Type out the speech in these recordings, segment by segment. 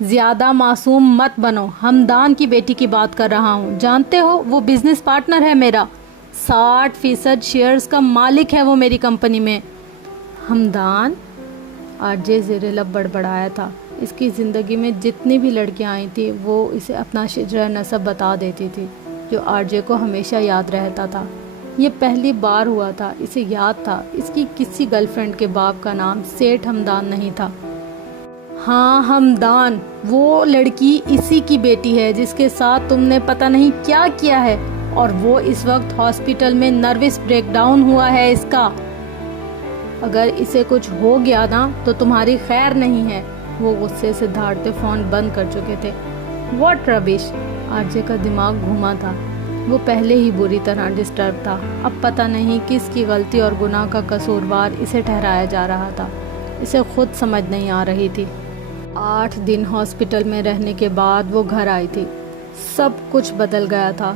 زیادہ معصوم مت بنو، ہمدان کی بیٹی کی بات کر رہا ہوں، جانتے ہو وہ بزنس پارٹنر ہے میرا، 60% شیئرز کا مالک ہے وہ میری کمپنی میں۔ ہمدان؟ آرجے زیر لب بڑبڑایا تھا۔ اس کی زندگی میں جتنی بھی لڑکیاں آئی تھیں وہ اسے اپنا شجرہ نسب بتا دیتی تھی، جو آرجے کو ہمیشہ یاد رہتا تھا۔ یہ پہلی بار ہوا تھا، اسے یاد تھا اس کی کسی گرل فرینڈ کے باپ کا نام سیٹھ ہمدان نہیں تھا۔ ہاں ہمدان، وہ لڑکی اسی کی بیٹی ہے جس کے ساتھ تم نے پتہ نہیں کیا کیا ہے، اور وہ اس وقت ہاسپٹل میں نروس بریک ڈاؤن ہوا ہے اس کا۔ اگر اسے کچھ ہو گیا نا تو تمہاری خیر نہیں ہے۔ وہ غصے سے دھاڑتے فون بند کر چکے تھے۔ واٹ ربش! آرجے کا دماغ گھوما تھا۔ وہ پہلے ہی بری طرح ڈسٹرب تھا، اب پتہ نہیں کس کی غلطی اور گناہ کا قصوروار اسے ٹھہرایا جا رہا تھا۔ اسے خود سمجھ نہیں آ رہی تھی۔ 8 دن ہاسپٹل میں رہنے کے بعد وہ گھر آئی تھی۔ سب کچھ بدل گیا تھا۔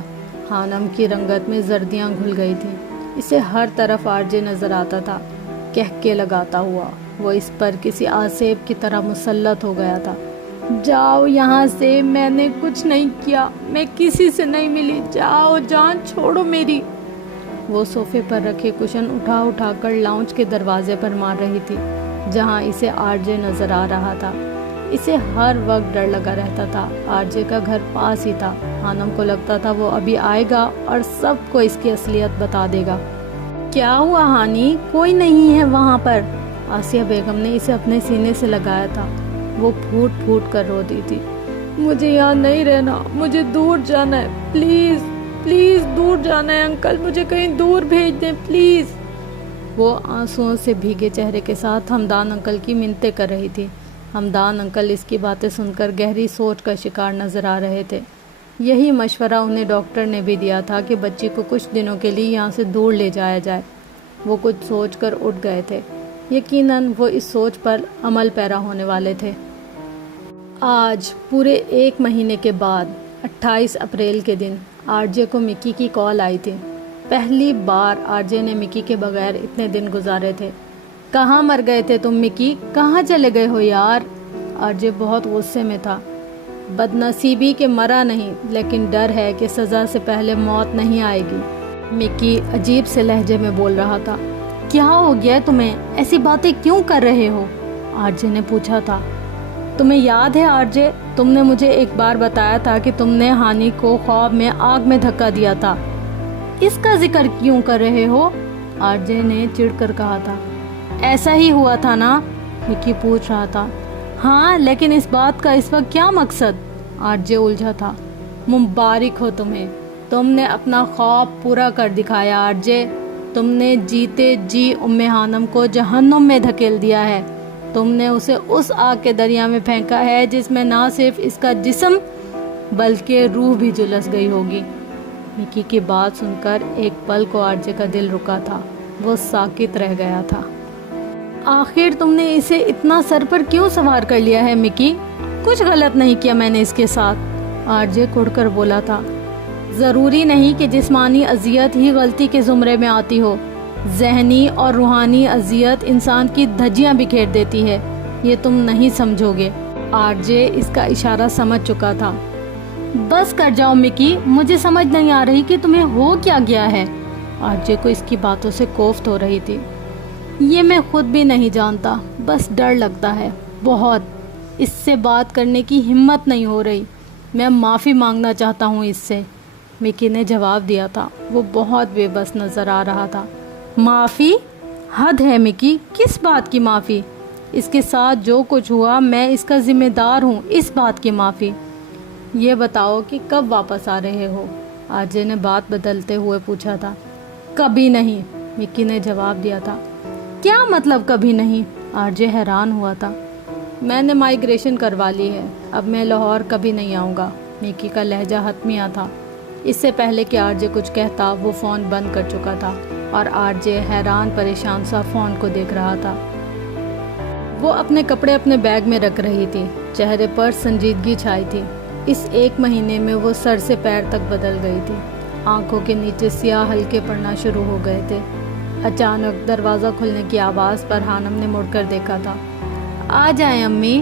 خانم کی رنگت میں زردیاں گھل گئی تھیں۔ اسے ہر طرف آرجے نظر آتا تھا، کہکے لگاتا ہوا۔ وہ اس پر کسی آسیب کی طرح مسلط ہو گیا تھا۔ جاؤ یہاں سے، میں نے کچھ نہیں کیا، میں کسی سے نہیں ملی، جاؤ، جان چھوڑو میری۔ وہ صوفے پر رکھے کشن اٹھا اٹھا کر لاؤنج کے دروازے پر مار رہی تھی، جہاں اسے آرجے نظر آ رہا تھا۔ اسے ہر وقت ڈر لگا رہتا تھا۔ آرجے کا گھر پاس ہی تھا۔ خانم کو لگتا تھا وہ ابھی آئے گا اور سب کو اس کی اصلیت بتا دے گا۔ کیا ہوا ہانی؟ کوئی نہیں ہے وہاں پر؟ آسیہ بیگم نے اسے اپنے سینے سے لگایا تھا۔ وہ پھوٹ پھوٹ کر روتی تھی۔ مجھے یہاں نہیں رہنا، مجھے دور جانا ہے، پلیز پلیز دور جانا ہے انکل، مجھے کہیں دور بھیج دیں پلیز۔ وہ آنسوؤں سے بھیگے چہرے کے ساتھ ہمدان انکل کی منتیں کر رہی تھی۔ ہمدان انکل اس کی باتیں سن کر گہری سوچ کا شکار نظر آ رہے تھے۔ یہی مشورہ انہیں ڈاکٹر نے بھی دیا تھا کہ بچی کو کچھ دنوں کے لیے یہاں سے دور لے جایا جائے۔ وہ کچھ سوچ کر اٹھ گئے تھے۔ یقیناً وہ اس سوچ پر عمل پیرا ہونے والے تھے۔ آج پورے 1 مہینے کے بعد 28 اپریل کے دن آرجے کو مکی کی کال آئی تھی۔ پہلی بار آرجے نے مکی کے بغیر اتنے دن گزارے تھے۔ کہاں مر گئے تھے تم مکی؟ کہاں چلے گئے ہو یار؟ آرجے بہت غصے میں تھا۔ بدنصیبی کہ مرا نہیں، لیکن ڈر ہے کہ سزا سے پہلے موت نہیں آئے گی۔ مکی عجیب سے لہجے میں بول رہا تھا۔ کیا ہو گیا تمہیں؟ ایسی باتیں کیوں کر رہے ہو؟ آرجے نے پوچھا تھا۔ تمہیں یاد ہے آرجے، تم نے مجھے ایک بار بتایا تھا کہ تم نے ہانی کو خواب میں آگ میں دھکا دیا تھا۔ اس کا ذکر کیوں کر رہے ہو؟ آرجے نے چڑ کر کہا تھا۔ ایسا ہی ہوا تھا نا؟ مکی پوچھ رہا تھا۔ ہاں، لیکن اس بات کا اس وقت کیا مقصد؟ آرجے الجھا تھا۔ مبارک ہو تمہیں، تم نے اپنا خواب پورا کر دکھایا آرجے۔ تم نے جیتے جی خانم کو جہنم میں دھکیل دیا ہے۔ تم نے اسے اس آگ کے دریا میں پھینکا ہے جس میں نہ صرف اس کا جسم بلکہ روح بھی جلس گئی ہوگی۔ مکی کی بات سن کر ایک پل کو آرجے کا دل رکا تھا۔ وہ ساکت رہ گیا تھا۔ آخر تم نے اسے اتنا سر پر کیوں سوار کر لیا ہے مکی؟ کچھ غلط نہیں کیا میں نے اس کے ساتھ، آرجے کڑ کر بولا تھا۔ ضروری نہیں کہ جسمانی اذیت ہی غلطی کے زمرے میں آتی ہو، ذہنی اور روحانی اذیت انسان کی دھجیاں بکھیر دیتی ہے، یہ تم نہیں سمجھو گے۔ آرجے اس کا اشارہ سمجھ چکا تھا۔ بس کر جاؤ مکی، مجھے سمجھ نہیں آ رہی کہ تمہیں ہو کیا گیا ہے۔ آرجے کو اس کی باتوں سے کوفت ہو رہی تھی۔ یہ میں خود بھی نہیں جانتا، بس ڈر لگتا ہے بہت، اس سے بات کرنے کی ہمت نہیں ہو رہی، میں معافی مانگنا چاہتا ہوں اس سے، مکی نے جواب دیا تھا۔ وہ بہت بے بس نظر آ رہا تھا۔ معافی؟ حد ہے مکی، کس بات کی معافی؟ اس کے ساتھ جو کچھ ہوا میں اس کا ذمہ دار ہوں، اس بات کی معافی۔ یہ بتاؤ کہ کب واپس آ رہے ہو؟ آرجے نے بات بدلتے ہوئے پوچھا تھا۔ کبھی نہیں، مکی نے جواب دیا تھا۔ کیا مطلب کبھی نہیں؟ آرجے حیران ہوا تھا۔ میں نے مائیگریشن کروا لی ہے، اب میں لاہور کبھی نہیں آؤں گا، مکی کا لہجہ حتمیہ تھا۔ اس سے پہلے کہ آرجے کچھ کہتا وہ فون بند کر چکا تھا اور آرجے حیران پریشان سا فون کو دیکھ رہا تھا۔ وہ اپنے کپڑے اپنے بیگ میں رکھ رہی تھی، چہرے پر سنجیدگی چھائی تھی۔ اس 1 مہینے میں وہ سر سے پیر تک بدل گئی تھی، آنکھوں کے نیچے سیاہ ہلکے پڑنا شروع ہو گئے تھے۔ اچانک دروازہ کھلنے کی آواز پر خانم نے مڑ کر دیکھا تھا۔ آ جائیں امی،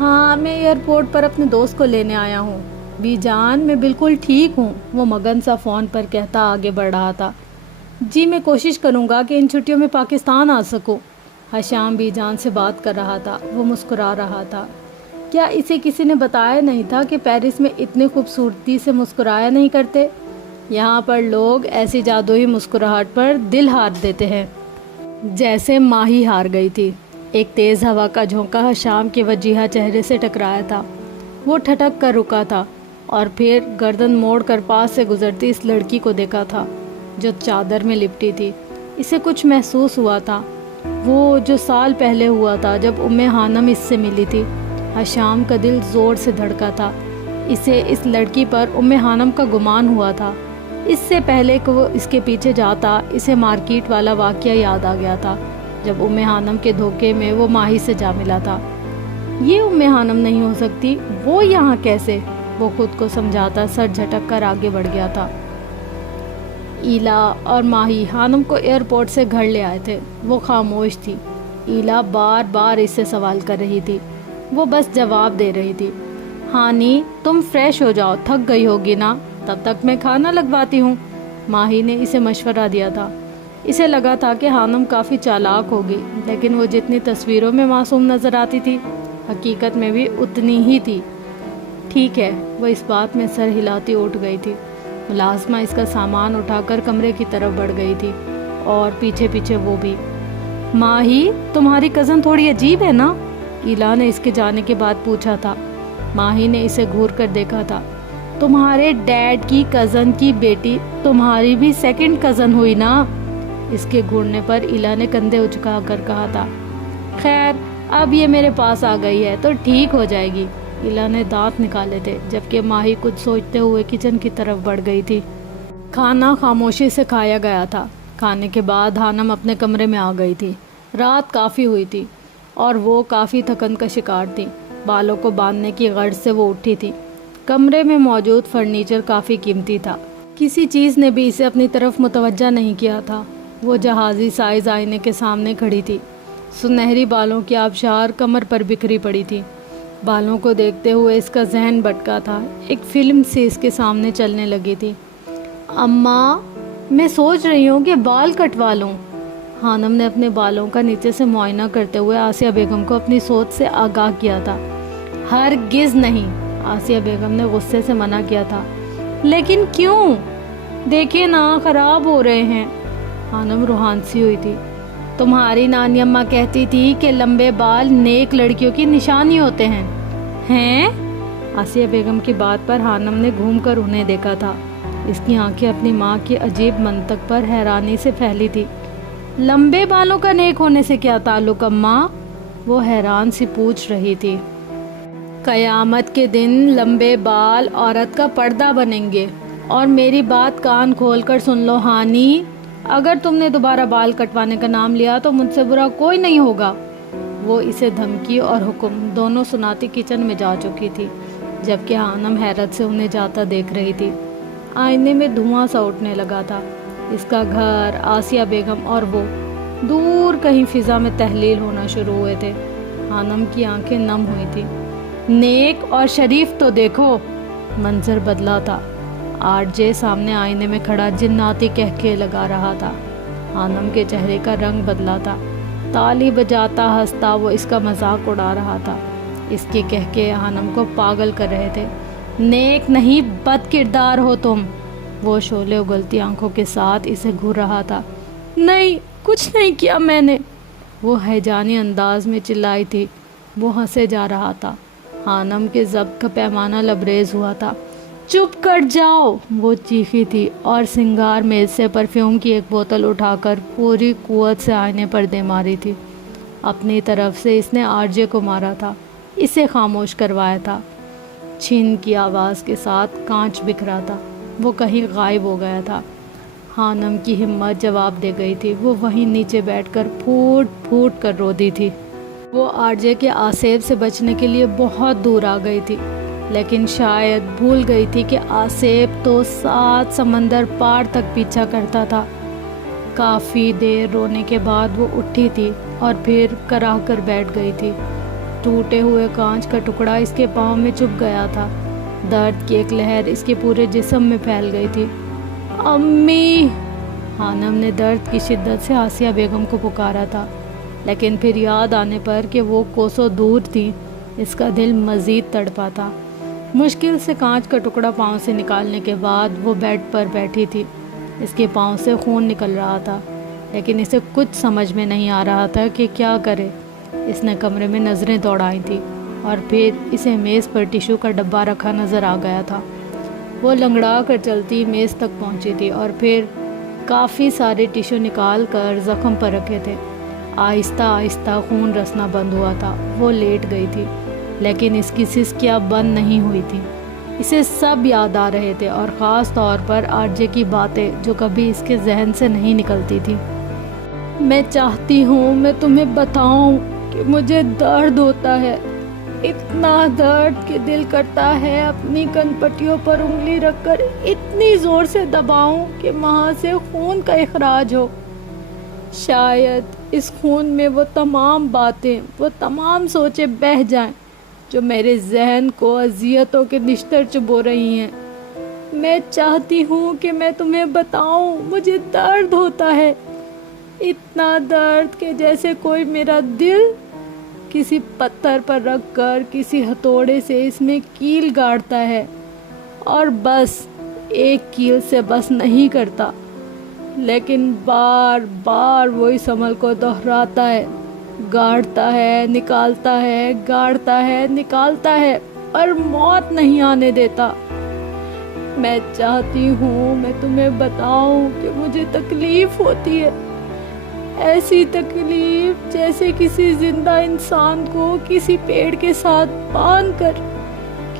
ہاں میں ایئرپورٹ پر اپنے دوست کو لینے آیا ہوں۔ بی جان میں بالکل ٹھیک ہوں، وہ مگن سا فون پر کہتا آگے بڑھ رہا تھا۔ جی میں کوشش کروں گا کہ ان چھٹیوں میں پاکستان آ سکوں۔ حشام بی جان سے بات کر رہا تھا، وہ مسکرا رہا تھا۔ کیا اسے کسی نے بتایا نہیں تھا کہ پیرس میں اتنی خوبصورتی سے مسکرایا نہیں کرتے؟ یہاں پر لوگ ایسی جادوئی مسکراہٹ پر دل ہار دیتے ہیں جیسے ماہی ہار گئی تھی۔ ایک تیز ہوا کا جھونکا حشام کے وجیحہ چہرے سے ٹکرایا تھا۔ وہ ٹھٹک کر رکا تھا اور پھر گردن موڑ کر پاس سے گزرتی اس لڑکی کو دیکھا تھا جو چادر میں لپٹی تھی۔ اسے کچھ محسوس ہوا تھا، وہ جو سال پہلے ہوا تھا جب ہانم اس سے ملی تھی۔ حشام کا دل زور سے دھڑکا تھا۔ اسے اس لڑکی پر ہانم کا گمان ہوا تھا۔ اس سے پہلے کہ وہ اس کے پیچھے جاتا، اسے مارکیٹ والا واقعہ یاد آ گیا تھا جب ہانم کے دھوکے میں وہ ماہی سے جا ملا تھا۔ یہ ہانم نہیں ہو سکتی، وہ یہاں کیسے؟ وہ خود کو سمجھاتا سر جھٹک کر آگے بڑھ گیا تھا۔ ایلا اور ماہی ہانم کو ایئرپورٹ سے گھر لے آئے تھے۔ وہ خاموش تھی۔ ایلا بار بار اس سے سوال کر رہی تھی، وہ بس جواب دے رہی تھی۔ ہانی تم فریش ہو جاؤ، تھک گئی ہوگی نا، تب تک میں کھانا لگواتی ہوں۔ ماہی نے اسے مشورہ دیا تھا۔ اسے لگا تھا کہ ہانم کافی چالاک ہوگی، لیکن وہ جتنی تصویروں میں معصوم نظر آتی تھی حقیقت میں بھی اتنی ہی تھی۔ ٹھیک ہے، وہ اس بات میں سر ہلاتی اٹھ گئی تھی۔ ملازمہ اس کا سامان اٹھا کر کمرے کی طرف بڑھ گئی تھی اور پیچھے پیچھے وہ بھی۔ ماہی تمہاری کزن تھوڑی عجیب ہے نا؟ ایلا نے اس کے جانے کے بعد پوچھا تھا۔ ماہی نے اسے گھور کر دیکھا تھا۔ تمہارے ڈیڈ کی کزن کی بیٹی تمہاری بھی سیکنڈ کزن ہوئی نا؟ اس کے گھورنے پر ایلا نے کندھے اچکا کر کہا تھا۔ خیر اب یہ میرے پاس آ گئی ہے تو ٹھیک ہو جائے گی۔ ایلا نے دانت نکالے تھے جبکہ ماہی کچھ سوچتے ہوئے کچن کی طرف بڑھ گئی تھی۔ کھانا خاموشی سے کھایا گیا تھا۔ کھانے کے بعد ہانم اپنے کمرے میں آ گئی تھی۔ رات کافی ہوئی تھی اور وہ کافی تھکن کا شکار تھی۔ بالوں کو باندھنے کی غرض سے وہ اٹھی تھی۔ کمرے میں موجود فرنیچر کافی قیمتی تھا۔ کسی چیز نے بھی اسے اپنی طرف متوجہ نہیں کیا تھا۔ وہ جہازی سائز آئینے کے سامنے کھڑی تھی۔ سنہری بالوں کی آبشار کمر پر بکھری پڑی تھی۔ بالوں کو دیکھتے ہوئے اس کا ذہن بھٹکا تھا۔ ایک فلم سی اس کے سامنے چلنے لگی تھی۔ اماں میں سوچ رہی ہوں کہ بال کٹوا لوں۔ ہانم نے اپنے بالوں کا نیچے سے معائنہ کرتے ہوئے آسیہ بیگم کو اپنی سوچ سے آگاہ کیا تھا۔ ہرگز نہیں، آسیہ بیگم نے غصے سے منع کیا تھا۔ لیکن کیوں؟ دیکھیں نا خراب ہو رہے ہیں۔ ہانم روحان سی ہوئی تھی۔ تمہاری نانی اماں کہتی تھی کہ لمبے بال نیک لڑکیوں کی نشانی ہوتے ہیں۔ ہیں؟ آسیہ بیگم کی بات پر ہانم نے گھوم کر انہیں دیکھا تھا۔ اس کی آنکھیں اپنی ماں کی عجیب منطق پر حیرانی سے پھیلی تھی۔ لمبے بالوں کا نیک ہونے سے کیا تعلق اماں؟ وہ حیران سی پوچھ رہی تھی۔ قیامت کے دن لمبے بال عورت کا پردہ بنیں گے۔ اور میری بات کان کھول کر سن لو ہانی، اگر تم نے دوبارہ بال کٹوانے کا نام لیا تو مجھ سے برا کوئی نہیں ہوگا۔ وہ اسے دھمکی اور حکم دونوں سناتی کچن میں جا چکی تھی جبکہ ہانم حیرت سے انہیں جاتا دیکھ رہی تھی۔ آئینے میں دھواں سا اٹھنے لگا تھا۔ اس کا گھر، آسیہ بیگم اور وہ دور کہیں فضا میں تحلیل ہونا شروع ہوئے تھے۔ ہانم کی آنکھیں نم ہوئی تھی۔ نیک اور شریف تو دیکھو۔ منظر بدلا تھا۔ آرجے سامنے آئینے میں کھڑا جناتی کہکے لگا رہا تھا۔ ہانم کے چہرے کا رنگ بدلا تھا۔ تالی بجاتا ہنستا وہ اس کا مذاق اڑا رہا تھا۔ اس کے کہکے ہانم کو پاگل کر رہے تھے۔ نیک نہیں بد کردار ہو تم۔ وہ شعلے اگلتی آنکھوں کے ساتھ اسے گھور رہا تھا۔ نہیں، کچھ نہیں کیا میں نے، وہ ہیجانی انداز میں چلائی تھی۔ وہ ہنسے جا رہا تھا۔ ہانم کے ضبط کا پیمانہ لبریز ہوا تھا۔ چپ کر جاؤ، وہ چیخی تھی اور سنگار میز سے پرفیوم کی ایک بوتل اٹھا کر پوری قوت سے آئینے پر دے ماری تھی۔ اپنی طرف سے اس نے آرجے کو مارا تھا، اسے خاموش کروایا تھا۔ چھین کی آواز کے ساتھ کانچ بکھرا تھا، وہ کہیں غائب ہو گیا تھا۔ ہانم کی ہمت جواب دے گئی تھی۔ وہ وہیں نیچے بیٹھ کر پھوٹ پھوٹ کر رو دی تھی۔ وہ آرجے کے آسیب سے بچنے کے لیے بہت دور آ گئی تھی، لیکن شاید بھول گئی تھی کہ آسیب تو 7 سمندر پار تک پیچھا کرتا تھا۔ کافی دیر رونے کے بعد وہ اٹھی تھی اور پھر کراہ کر بیٹھ گئی تھی۔ ٹوٹے ہوئے کانچ کا ٹکڑا اس کے پاؤں میں چبھ گیا تھا۔ درد کی ایک لہر اس کے پورے جسم میں پھیل گئی تھی۔ امی! خانم نے درد کی شدت سے آسیہ بیگم کو پکارا تھا، لیکن پھر یاد آنے پر کہ وہ کوسوں دور تھی، اس کا دل مزید تڑپا تھا۔ مشکل سے کانچ کا ٹکڑا پاؤں سے نکالنے کے بعد وہ بیڈ پر بیٹھی تھی۔ اس کے پاؤں سے خون نکل رہا تھا، لیکن اسے کچھ سمجھ میں نہیں آ رہا تھا کہ کیا کرے۔ اس نے کمرے میں نظریں دوڑائی تھیں اور پھر اسے میز پر ٹیشو کا ڈبہ رکھا نظر آ گیا تھا۔ وہ لنگڑا کر چلتی میز تک پہنچی تھی اور پھر کافی سارے ٹیشو نکال کر زخم پر رکھے تھے۔ آہستہ آہستہ خون رسنا بند ہوا تھا۔ وہ لیٹ گئی تھی، لیکن اس کی سسکیاں بند نہیں ہوئی تھی۔ اسے سب یاد آ رہے تھے، اور خاص طور پر آرجے کی باتیں جو کبھی اس کے ذہن سے نہیں نکلتی تھی۔ میں چاہتی ہوں میں تمہیں بتاؤں کہ مجھے درد ہوتا ہے، اتنا درد کہ دل کرتا ہے اپنی کن پٹیوں پر انگلی رکھ کر اتنی زور سے دباؤں کہ وہاں سے خون کا اخراج ہو۔ شاید اس خون میں وہ تمام باتیں، وہ تمام سوچیں بہہ جائیں جو میرے ذہن کو اذیتوں کے نشتر چبو رہی ہیں۔ میں چاہتی ہوں کہ میں تمہیں بتاؤں، مجھے درد ہوتا ہے، اتنا درد کہ جیسے کوئی میرا دل کسی پتھر پر رکھ کر کسی ہتھوڑے سے اس میں کیل گاڑتا ہے، اور بس ایک کیل سے بس نہیں کرتا، لیکن بار بار وہ اس عمل کو دہراتا ہے، گاڑتا ہے، نکالتا ہے، گاڑتا ہے، نکالتا ہے، اور موت نہیں آنے دیتا۔ میں چاہتی ہوں میں تمہیں بتاؤں کہ مجھے تکلیف ہوتی ہے، ایسی تکلیف جیسے کسی زندہ انسان کو کسی پیڑ کے ساتھ باندھ کر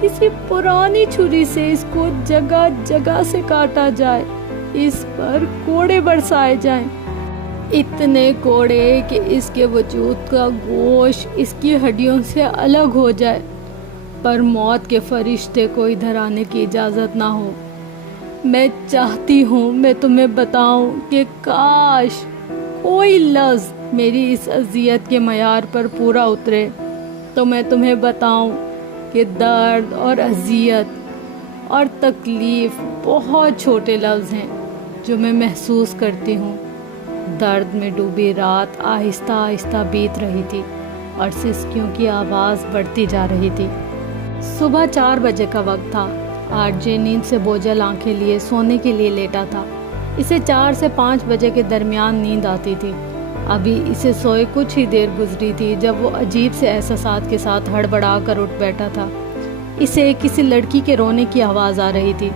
کسی پرانی چھری سے اس کو جگہ جگہ سے کاٹا جائے، اس پر کوڑے برسائے جائیں، اتنے کوڑے کہ اس کے وجود کا گوشت اس کی ہڈیوں سے الگ ہو جائے، پر موت کے فرشتے کو ادھر آنے کی اجازت نہ ہو۔ میں چاہتی ہوں میں تمہیں بتاؤں کہ کاش کوئی لفظ میری اس اذیت کے معیار پر پورا اترے تو میں تمہیں بتاؤں کہ درد اور اذیت اور تکلیف بہت چھوٹے لفظ ہیں جو میں محسوس کرتی ہوں۔ درد میں ڈوبی رات آہستہ آہستہ بیت رہی تھی اور سسکیوں کی آواز بڑھتی جا رہی تھی۔ صبح 4 بجے کا وقت تھا۔ آرجے نیند سے بوجھل آنکھیں لیے سونے کے لیے لیٹا تھا۔ اسے 4 سے 5 بجے کے درمیان نیند آتی تھی۔ ابھی اسے سوئے کچھ ہی دیر گزری تھی جب وہ عجیب سے احساسات کے ساتھ ہڑبڑا کر اٹھ بیٹھا تھا۔ اسے کسی لڑکی کے رونے کی آواز آ رہی تھی۔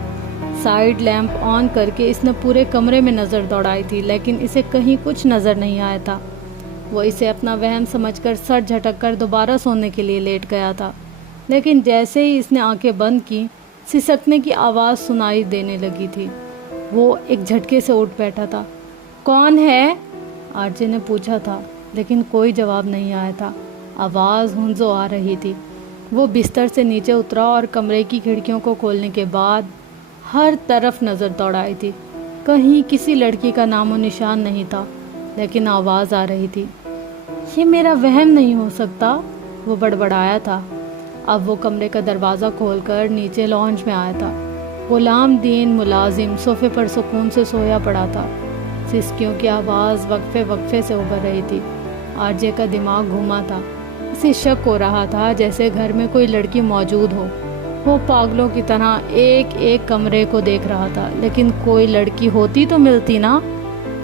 سائیڈ لیمپ آن کر کے اس نے پورے کمرے میں نظر دوڑائی تھی، لیکن اسے کہیں کچھ نظر نہیں آیا تھا۔ وہ اسے اپنا وہم سمجھ کر سر جھٹک کر دوبارہ سونے کے لیے لیٹ گیا تھا، لیکن جیسے ہی اس نے آنکھیں بند کی، سسکنے کی آواز سنائی دینے لگی تھی۔ وہ ایک جھٹکے سے اٹھ بیٹھا تھا۔ کون ہے؟ آرجے نے پوچھا تھا، لیکن کوئی جواب نہیں آیا تھا۔ آواز ہنزو آ رہی تھی۔ وہ بستر سے نیچے اترا اور کمرے کی کھڑکیوں کو کھولنے کے بعد ہر طرف نظر دوڑائی تھی۔ کہیں کسی لڑکی کا نام و نشان نہیں تھا، لیکن آواز آ رہی تھی۔ یہ میرا وہم نہیں ہو سکتا، وہ بڑبڑایا تھا۔ اب وہ کمرے کا دروازہ کھول کر نیچے لانج میں آیا تھا۔ غلام دین ملازم صوفے پر سکون سے سویا پڑا تھا۔ سسکیوں کی آواز وقفے وقفے سے ابھر رہی تھی۔ آرجے کا دماغ گھوما تھا۔ اسے شک ہو رہا تھا جیسے گھر میں کوئی لڑکی موجود ہو۔ وہ پاگلوں کی طرح ایک ایک کمرے کو دیکھ رہا تھا، لیکن کوئی لڑکی ہوتی تو ملتی نا۔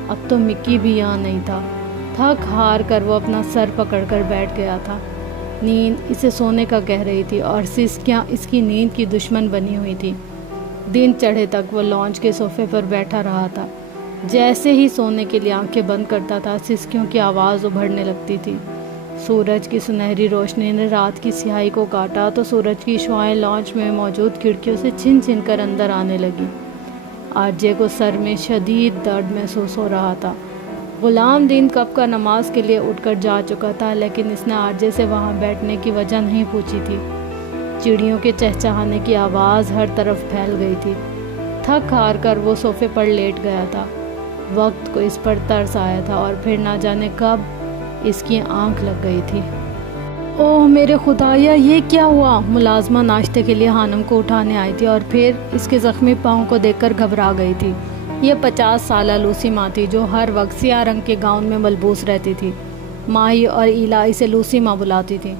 اب تو مکی بھی یہاں نہیں تھا۔ تھک ہار کر وہ اپنا سر پکڑ کر بیٹھ گیا تھا۔ نیند اسے سونے کا کہہ رہی تھی اور سسکیاں اس کی نیند کی دشمن بنی ہوئی تھی۔ دن چڑھے تک وہ لانچ کے صوفے پر بیٹھا رہا تھا۔ جیسے ہی سونے کے لیے آنکھیں بند کرتا تھا، سسکیوں کی آواز ابھرنے لگتی تھی۔ سورج کی سنہری روشنی نے رات کی سیاہی کو کاٹا تو سورج کی شعاعیں لانچ میں موجود کھڑکیوں سے چھن چھن کر اندر آنے لگی۔ آرجے کو سر میں شدید درد محسوس ہو رہا تھا۔ غلام دین کب کا نماز کے لیے اٹھ کر جا چکا تھا، لیکن اس نے آرجے سے وہاں بیٹھنے کی وجہ نہیں پوچھی تھی۔ چڑیوں کے چہچہانے کی آواز ہر طرف پھیل گئی تھی۔ تھک ہار کر وہ صوفے پر لیٹ گیا تھا۔ وقت کو اس پر ترس آیا تھا اور پھر نہ جانے کب اس کی آنکھ لگ گئی تھی۔ اوہ میرے خدایا، یہ کیا ہوا؟ ملازمہ ناشتے کے لیے خانم کو اٹھانے آئی تھی اور پھر اس کے زخمی پاؤں کو دیکھ کر گھبرا گئی تھی۔ یہ 50 سالہ لوسی ماں تھی جو ہر وقت سیاہ رنگ کے گاؤن میں ملبوس رہتی تھی۔ ماہی اور ایلا اسے لوسی ماں بلاتی تھی۔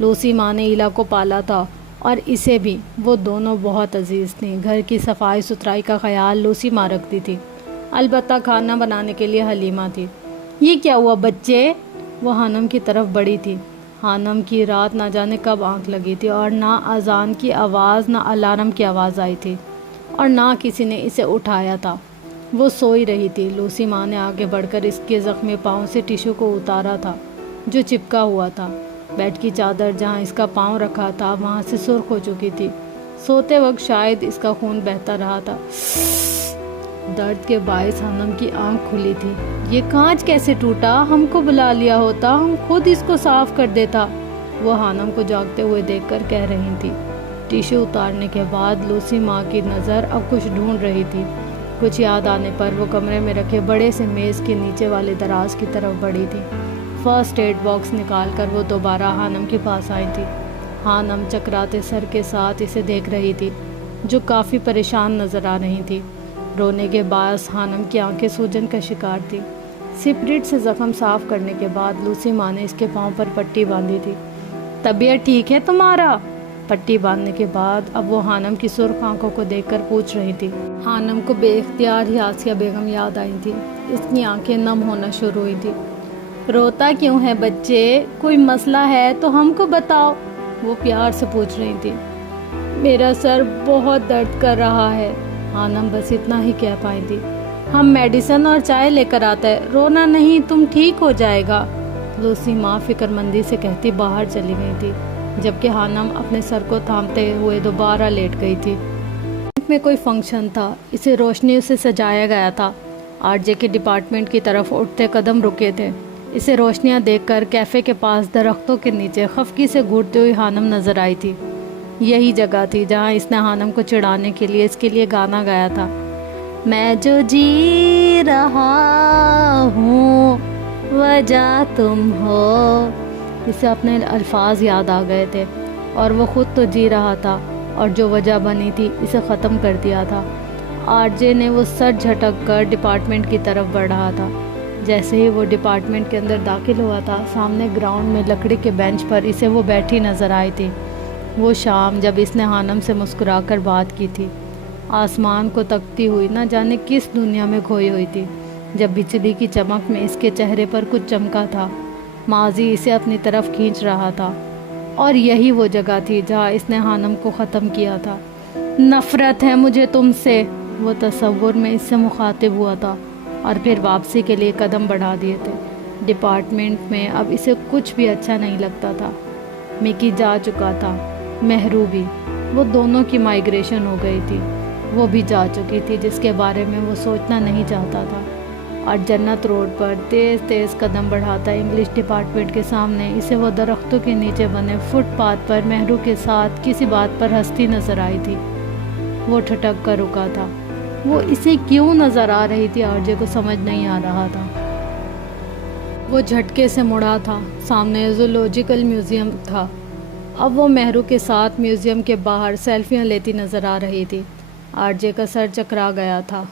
لوسی ماں نے ایلا کو پالا تھا اور اسے بھی، وہ دونوں بہت عزیز تھیں۔ گھر کی صفائی ستھرائی کا خیال لوسی ماں رکھتی تھی، البتہ کھانا بنانے کے لیے حلیمہ تھی۔ یہ کیا ہوا بچے؟ وہ خانم کی طرف بڑھی تھی۔ خانم کی رات نہ جانے کب آنکھ لگی تھی اور نہ اذان کی آواز نہ الارم کی آواز آئی تھی اور نہ کسی نے اسے اٹھایا تھا۔ وہ سوئی رہی تھی۔ لوسی ماں نے آگے بڑھ کر اس کے زخمی پاؤں سے ٹیشو کو اتارا تھا جو چپکا ہوا تھا۔ بیڈ کی چادر جہاں اس کا پاؤں رکھا تھا وہاں سے سرخ ہو چکی تھی۔ سوتے وقت شاید اس کا خون بہتا رہا تھا۔ درد کے باعث خانم کی آنکھ کھلی تھی۔ یہ کانچ کیسے ٹوٹا؟ ہم کو بلا لیا ہوتا، ہم خود اس کو صاف کر دیتا، وہ خانم کو جاگتے ہوئے دیکھ کر کہہ رہی تھی۔ ٹیشو اتارنے کے بعد لوسی ماں کی نظر اب کچھ ڈھونڈ رہی تھی۔ کچھ یاد آنے پر وہ کمرے میں رکھے بڑے سے میز کے نیچے والے دراز کی طرف بڑھی تھی۔ فرسٹ ایڈ باکس نکال کر وہ دوبارہ خانم کے پاس آئی تھی۔ خانم چکراتے سر کے ساتھ اسے دیکھ رہی تھی جو کافی پریشان نظر آ رہی تھی۔ رونے کے باعث خانم کی آنکھیں سوجن کا شکار تھی۔ سپرٹ سے زخم صاف کرنے کے بعد لوسی ماں نے اس کے پاؤں پر پٹی باندھی تھی۔ طبیعت ٹھیک ہے تمہارا؟ پٹی باندھنے کے بعد اب وہ خانم کی سرخ آنکھوں کو دیکھ کر پوچھ رہی تھی۔ خانم کو بے اختیار ہی آسیہ بیگم یاد آئی تھی۔ اس کی آنکھیں نم ہونا شروع ہوئی تھی۔ روتا کیوں ہے بچے؟ کوئی مسئلہ ہے تو ہم کو بتاؤ، وہ پیار سے پوچھ رہی تھی۔ میرا سر بہت درد کر رہا ہے، خانم بس اتنا ہی کہہ پائی تھی۔ ہم میڈیسن اور چائے لے کر آتے ہیں، رونا نہیں، تم ٹھیک ہو جائے گا، لوسی ماں فکر مندی سے کہتی باہر چلی گئی تھی، جبکہ خانم اپنے سر کو تھامتے ہوئے دوبارہ لیٹ گئی تھی۔ میں کوئی فنکشن تھا، اسے روشنیوں سے سجایا گیا تھا۔ آر جے کے ڈپارٹمنٹ کی طرف اٹھتے قدم رکے تھے۔ اسے روشنیاں دیکھ کر کیفے کے پاس درختوں کے نیچے خفگی سے گھٹتی ہوئی خانم نظر آئی تھی۔ یہی جگہ تھی جہاں اس نے خانم کو چڑھانے کے لیے اس کے لیے گانا گایا تھا، میں جو جی رہا ہوں وجہ تم ہو۔ اسے اپنے الفاظ یاد آ گئے تھے اور وہ خود تو جی رہا تھا اور جو وجہ بنی تھی اسے ختم کر دیا تھا۔ آر جے نے وہ سر جھٹک کر ڈپارٹمنٹ کی طرف بڑھ رہا تھا۔ جیسے ہی وہ ڈپارٹمنٹ کے اندر داخل ہوا تھا، سامنے گراؤنڈ میں لکڑی کے بینچ پر اسے وہ بیٹھی نظر آئی تھی۔ وہ شام جب اس نے خانم سے مسکرا کر بات کی تھی، آسمان کو تکتی ہوئی نہ جانے کس دنیا میں کھوئی ہوئی تھی، جب بجلی کی چمک میں اس کے چہرے پر کچھ چمکا تھا۔ ماضی اسے اپنی طرف کھینچ رہا تھا اور یہی وہ جگہ تھی جہاں اس نے خانم کو ختم کیا تھا۔ نفرت ہے مجھے تم سے، وہ تصور میں اس سے مخاطب ہوا تھا اور پھر واپسی کے لیے قدم بڑھا دیے تھے۔ ڈپارٹمنٹ میں اب اسے کچھ بھی اچھا نہیں لگتا تھا۔ مکی جا چکا تھا، مہرو بھی، وہ دونوں کی مائیگریشن ہو گئی تھی، وہ بھی جا چکی تھی جس کے بارے میں وہ سوچنا نہیں چاہتا تھا۔ اور جنت روڈ پر تیز تیز قدم بڑھاتا انگلش ڈپارٹمنٹ کے سامنے اسے وہ درختوں کے نیچے بنے فٹ پاتھ پر مہرو کے ساتھ کسی بات پر ہنستی نظر آئی تھی۔ وہ ٹھٹک کر رکا تھا۔ وہ اسے کیوں نظر آ رہی تھی آر جے کو سمجھ نہیں آ رہا تھا۔ وہ جھٹکے سے مڑا تھا۔ سامنے زولوجیکل میوزیم تھا۔ اب وہ مہرو کے ساتھ میوزیم کے باہر سیلفیاں لیتی نظر آ رہی تھی۔ آر جے کا سر چکرا گیا تھا۔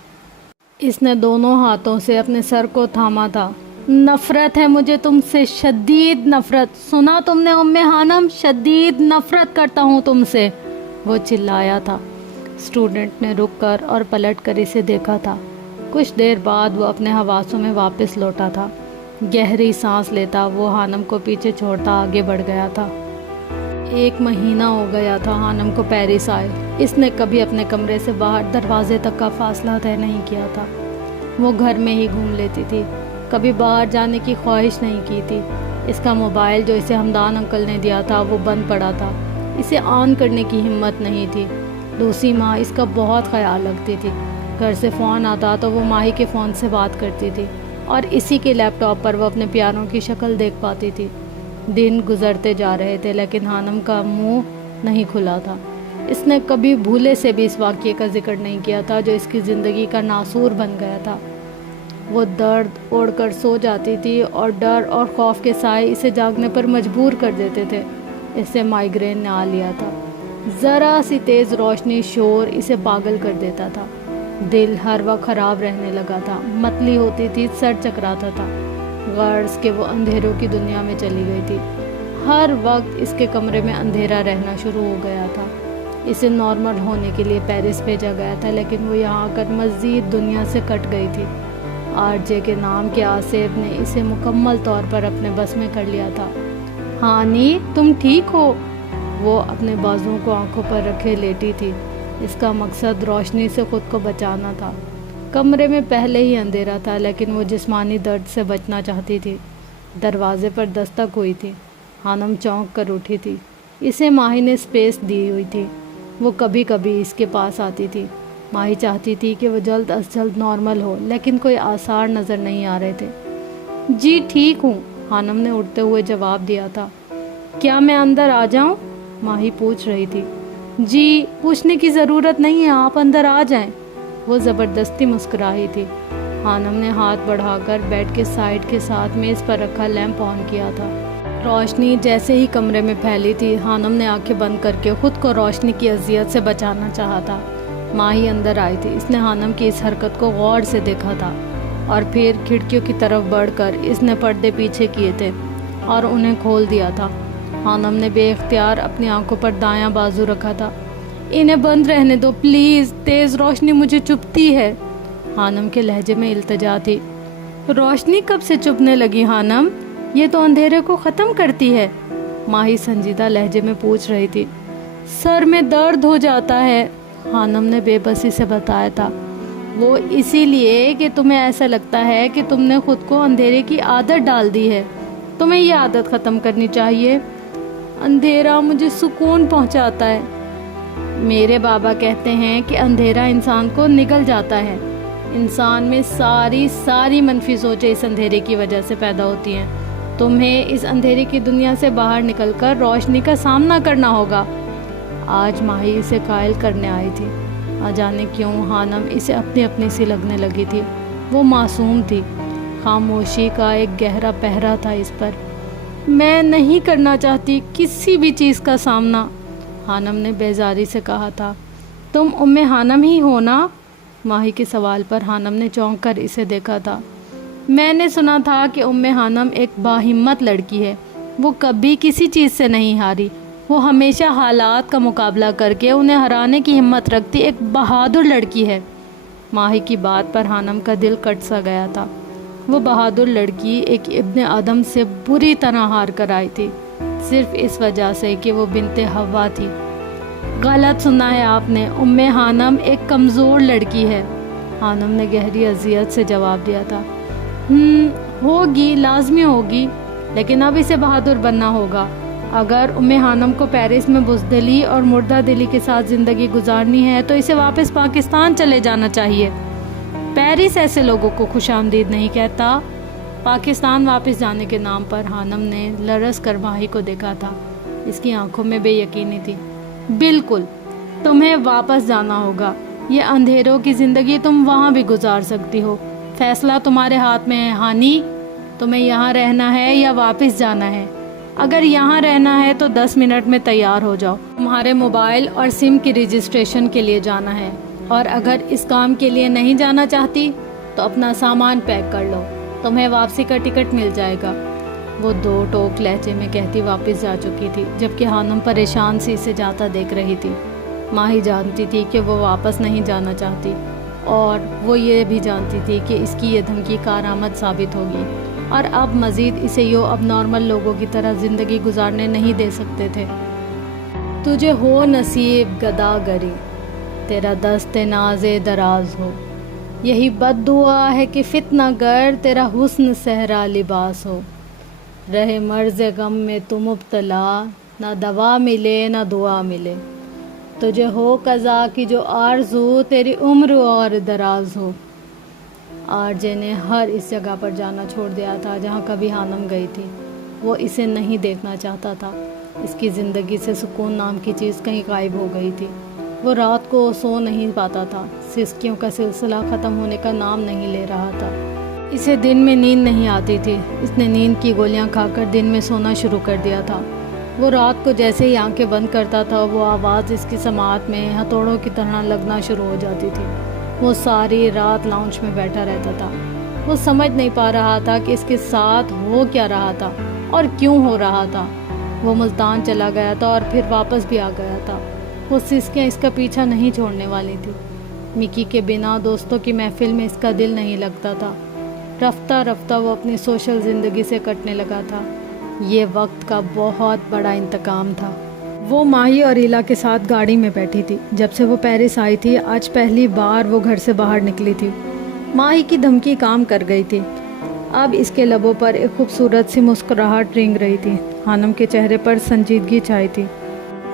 اس نے دونوں ہاتھوں سے اپنے سر کو تھاما تھا۔ نفرت ہے مجھے تم سے، شدید نفرت، سنا تم نے ام خانم، شدید نفرت کرتا ہوں تم سے، وہ چلایا تھا۔ اسٹوڈنٹ نے رک کر اور پلٹ کر اسے دیکھا تھا۔ کچھ دیر بعد وہ اپنے حواسوں میں واپس لوٹا تھا۔ گہری سانس لیتا وہ خانم کو پیچھے چھوڑتا آگے بڑھ گیا تھا۔ 1 مہینہ ہو گیا تھا خانم کو پیرس آئے۔ اس نے کبھی اپنے کمرے سے باہر دروازے تک کا فاصلہ طے نہیں کیا تھا۔ وہ گھر میں ہی گھوم لیتی تھی، کبھی باہر جانے کی خواہش نہیں کی تھی۔ اس کا موبائل جو اسے ہمدان انکل نے دیا تھا وہ بند پڑا تھا، اسے آن کرنے کی ہمت نہیں تھی۔ لوسی ماں اس کا بہت خیال رکھتی تھی۔ گھر سے فون آتا تو وہ ماہی کے فون سے بات کرتی تھی اور اسی کے لیپ ٹاپ پر وہ اپنے پیاروں کی شکل دیکھ پاتی تھی۔ دن گزرتے جا رہے تھے لیکن خانم کا منہ نہیں کھلا تھا۔ اس نے کبھی بھولے سے بھی اس واقعے کا ذکر نہیں کیا تھا جو اس کی زندگی کا ناسور بن گیا تھا۔ وہ درد اوڑھ کر سو جاتی تھی اور ڈر اور خوف کے سائے اسے جاگنے پر مجبور کر دیتے تھے۔ اسے مائیگرین نے آ لیا تھا۔ ذرا سی تیز روشنی، شور اسے پاگل کر دیتا تھا۔ دل ہر وقت خراب رہنے لگا تھا، متلی ہوتی تھی، سر چکراتا تھا۔ غرض کہ وہ اندھیروں کی دنیا میں چلی گئی تھی۔ ہر وقت اس کے کمرے میں اندھیرا رہنا شروع ہو گیا تھا۔ اسے نارمل ہونے کے لیے پیرس بھیجا گیا تھا، لیکن وہ یہاں آ کر مزید دنیا سے کٹ گئی تھی۔ RJ کے نام کے آصف نے اسے مکمل طور پر اپنے بس میں کر لیا تھا۔ ہانی، تم ٹھیک ہو؟ وہ اپنے بازوؤں کو آنکھوں پر رکھے لیٹی تھی۔ اس کا مقصد روشنی سے خود کو بچانا تھا۔ کمرے میں پہلے ہی اندھیرا تھا، لیکن وہ جسمانی درد سے بچنا چاہتی تھی۔ دروازے پر دستک ہوئی تھی۔ خانم چونک کر اٹھی تھی۔ اسے ماہی نے اسپیس دی ہوئی تھی۔ وہ کبھی کبھی اس کے پاس آتی تھی۔ ماہی چاہتی تھی کہ وہ جلد از جلد نارمل ہو، لیکن کوئی آثار نظر نہیں آ رہے تھے۔ جی ٹھیک ہوں، خانم نے اٹھتے ہوئے جواب دیا تھا۔ کیا میں اندر آ جاؤں؟ ماہی پوچھ رہی تھی۔ جی، پوچھنے کی ضرورت نہیں ہے، آپ اندر آ جائیں۔ وہ زبردستی مسکرائی تھی۔ خانم نے ہاتھ بڑھا کر بیڈ کے سائیڈ کے ساتھ میز پر رکھا لیمپ آن کیا تھا۔ روشنی جیسے ہی کمرے میں پھیلی تھی، خانم نے آنکھیں بند کر کے خود کو روشنی کی اذیت سے بچانا چاہا تھا۔ ماہی اندر آئی تھی۔ اس نے خانم کی اس حرکت کو غور سے دیکھا تھا، اور پھر کھڑکیوں کی طرف بڑھ کر اس نے پردے پیچھے کیے تھے اور انہیں کھول دیا تھا۔ خانم نے بے اختیار اپنی آنکھوں پر دایاں بازو رکھا تھا۔ انہیں بند رہنے دو پلیز، تیز روشنی مجھے چبھتی ہے۔ خانم کے لہجے میں التجا تھی۔ روشنی کب سے چبھنے لگی خانم؟ یہ تو اندھیرے کو ختم کرتی ہے، ماہی سنجیدہ لہجے میں پوچھ رہی تھی۔ سر میں درد ہو جاتا ہے، خانم نے بے بسی سے بتایا تھا۔ وہ اسی لیے کہ تمہیں ایسا لگتا ہے کہ تم نے خود کو اندھیرے کی عادت ڈال دی ہے۔ تمہیں یہ عادت ختم کرنی چاہیے۔ اندھیرا مجھے سکون پہنچاتا ہے۔ میرے بابا کہتے ہیں کہ اندھیرا انسان کو نگل جاتا ہے۔ انسان میں ساری منفی سوچیں اس اندھیرے کی وجہ سے پیدا ہوتی ہیں۔ تمہیں اس اندھیرے کی دنیا سے باہر نکل کر روشنی کا سامنا کرنا ہوگا۔ آج ماہی اسے قائل کرنے آئی تھی۔ نہ جانے کیوں خانم اسے اپنی سی لگنے لگی تھی۔ وہ معصوم تھی۔ خاموشی کا ایک گہرا پہرا تھا اس پر۔ میں نہیں کرنا چاہتی کسی بھی چیز کا سامنا، خانم نے بیزاری سے کہا تھا۔ تم خانم ہی ہو نا؟ ماہی کے سوال پر خانم نے چونک کر اسے دیکھا تھا۔ میں نے سنا تھا کہ خانم ایک باہمت لڑکی ہے۔ وہ کبھی کسی چیز سے نہیں ہاری۔ وہ ہمیشہ حالات کا مقابلہ کر کے انہیں ہرانے کی ہمت رکھتی ایک بہادر لڑکی ہے۔ ماہی کی بات پر خانم کا دل کٹ سا گیا تھا۔ وہ بہادر لڑکی ایک ابن آدم سے بری طرح ہار کر آئی تھی، صرف اس وجہ سے کہ وہ بنت حوا تھی۔ غلط سنا ہے آپ نے، خانم ایک کمزور لڑکی ہے، خانم نے گہری اذیت سے جواب دیا تھا۔ ہوگی، لازمی ہوگی، لیکن اب اسے بہادر بننا ہوگا۔ اگر خانم کو پیرس میں بزدلی اور مردہ دلی کے ساتھ زندگی گزارنی ہے تو اسے واپس پاکستان چلے جانا چاہیے۔ پیرس ایسے لوگوں کو خوش آمدید نہیں کہتا۔ پاکستان واپس جانے کے نام پر خانم نے لرز کر ماہی کو دیکھا تھا۔ اس کی آنکھوں میں بے یقینی تھی۔ بالکل، تمہیں واپس جانا ہوگا۔ یہ اندھیروں کی زندگی تم وہاں بھی گزار سکتی ہو۔ فیصلہ تمہارے ہاتھ میں ہے ہانی۔ تمہیں یہاں رہنا ہے یا واپس جانا ہے؟ اگر یہاں رہنا ہے تو 10 منٹ میں تیار ہو جاؤ۔ تمہارے موبائل اور سم کی رجسٹریشن کے لیے جانا ہے، اور اگر اس کام کے لیے نہیں جانا چاہتی تو اپنا سامان پیک کر لو، تمہیں واپسی کا ٹکٹ مل جائے گا۔ وہ دو ٹوک لہجے میں کہتی واپس جا چکی تھی، جبکہ خانم پریشان سی اسے جاتا دیکھ رہی تھی۔ ماہی جانتی تھی کہ وہ واپس نہیں جانا چاہتی، اور وہ یہ بھی جانتی تھی کہ اس کی یہ دھمکی کارآمد ثابت ہوگی، اور اب مزید اسے اب نارمل لوگوں کی طرح زندگی گزارنے نہیں دے سکتے تھے۔ تجھے ہو نصیب گدا گری، تیرا دست ناز دراز ہو، یہی بد دعا ہے کہ فتنہ گر تیرا حسن صحرا لباس ہو۔ رہے مرض غم میں تو مبتلا، نہ دوا ملے نہ دعا ملے، تجھے ہو قضا کی جو آرزو، تیری عمر اور دراز ہو۔ RJ نے ہر اس جگہ پر جانا چھوڑ دیا تھا جہاں کبھی خانم گئی تھی۔ وہ اسے نہیں دیکھنا چاہتا تھا۔ اس کی زندگی سے سکون نام کی چیز کہیں غائب ہو گئی تھی۔ وہ رات کو سو نہیں پاتا تھا۔ سسکیوں کا سلسلہ ختم ہونے کا نام نہیں لے رہا تھا۔ اسے دن میں نیند نہیں آتی تھی۔ اس نے نیند کی گولیاں کھا کر دن میں سونا شروع کر دیا تھا۔ وہ رات کو جیسے ہی آنکھیں بند کرتا تھا وہ آواز اس کی سماعت میں ہتھوڑوں کی طرح لگنا شروع ہو جاتی تھی۔ وہ ساری رات لاؤنج میں بیٹھا رہتا تھا۔ وہ سمجھ نہیں پا رہا تھا کہ اس کے ساتھ ہو کیا رہا تھا اور کیوں ہو رہا تھا۔ وہ ملتان چلا گیا تھا اور پھر واپس بھی آ گیا تھا۔ وہ سسکیاں اس کا پیچھا نہیں چھوڑنے والی تھی۔ مکی کے بنا دوستوں کی محفل میں اس کا دل نہیں لگتا تھا۔ رفتہ رفتہ وہ اپنی سوشل زندگی سے کٹنے لگا تھا۔ یہ وقت کا بہت بڑا انتقام تھا۔ وہ ماہی اور ایلا کے ساتھ گاڑی میں بیٹھی تھی۔ جب سے وہ پیرس آئی تھی آج پہلی بار وہ گھر سے باہر نکلی تھی۔ ماہی کی دھمکی کام کر گئی تھی۔ اب اس کے لبوں پر ایک خوبصورت سی مسکراہٹ رینگ رہی تھی۔ خانم کے چہرے پر سنجیدگی چھائی تھی۔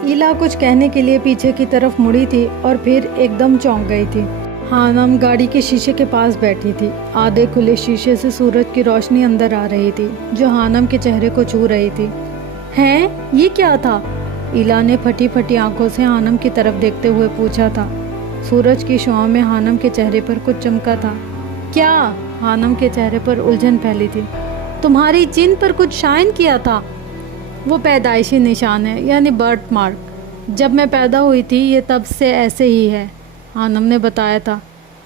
ایلا کچھ کہنے کے لیے پیچھے کی طرف مڑی تھی اور پھر ایک دم چونک گئی تھی۔ خانم گاڑی کے شیشے کے پاس بیٹھی تھی۔ آدھے کھلے شیشے سے سورج کی روشنی اندر آ رہی تھی جو خانم کے چہرے کو چھو رہی تھی۔ ہیں یہ کیا تھا؟ ایلا نے پھٹی پھٹی آنکھوں سے خانم کی طرف دیکھتے ہوئے پوچھا تھا۔ سورج کی شعاؤں میں خانم کے چہرے پر کچھ چمکا تھا۔ کیا؟ خانم کے چہرے پر الجھن پھیلی تھی۔ تمہاری چین پر کچھ شائن کیا تھا؟ وہ پیدائشی نشان ہے، یعنی برتھ مارک۔ جب میں پیدا ہوئی تھی یہ تب سے ایسے ہی ہے، خانم نے بتایا تھا۔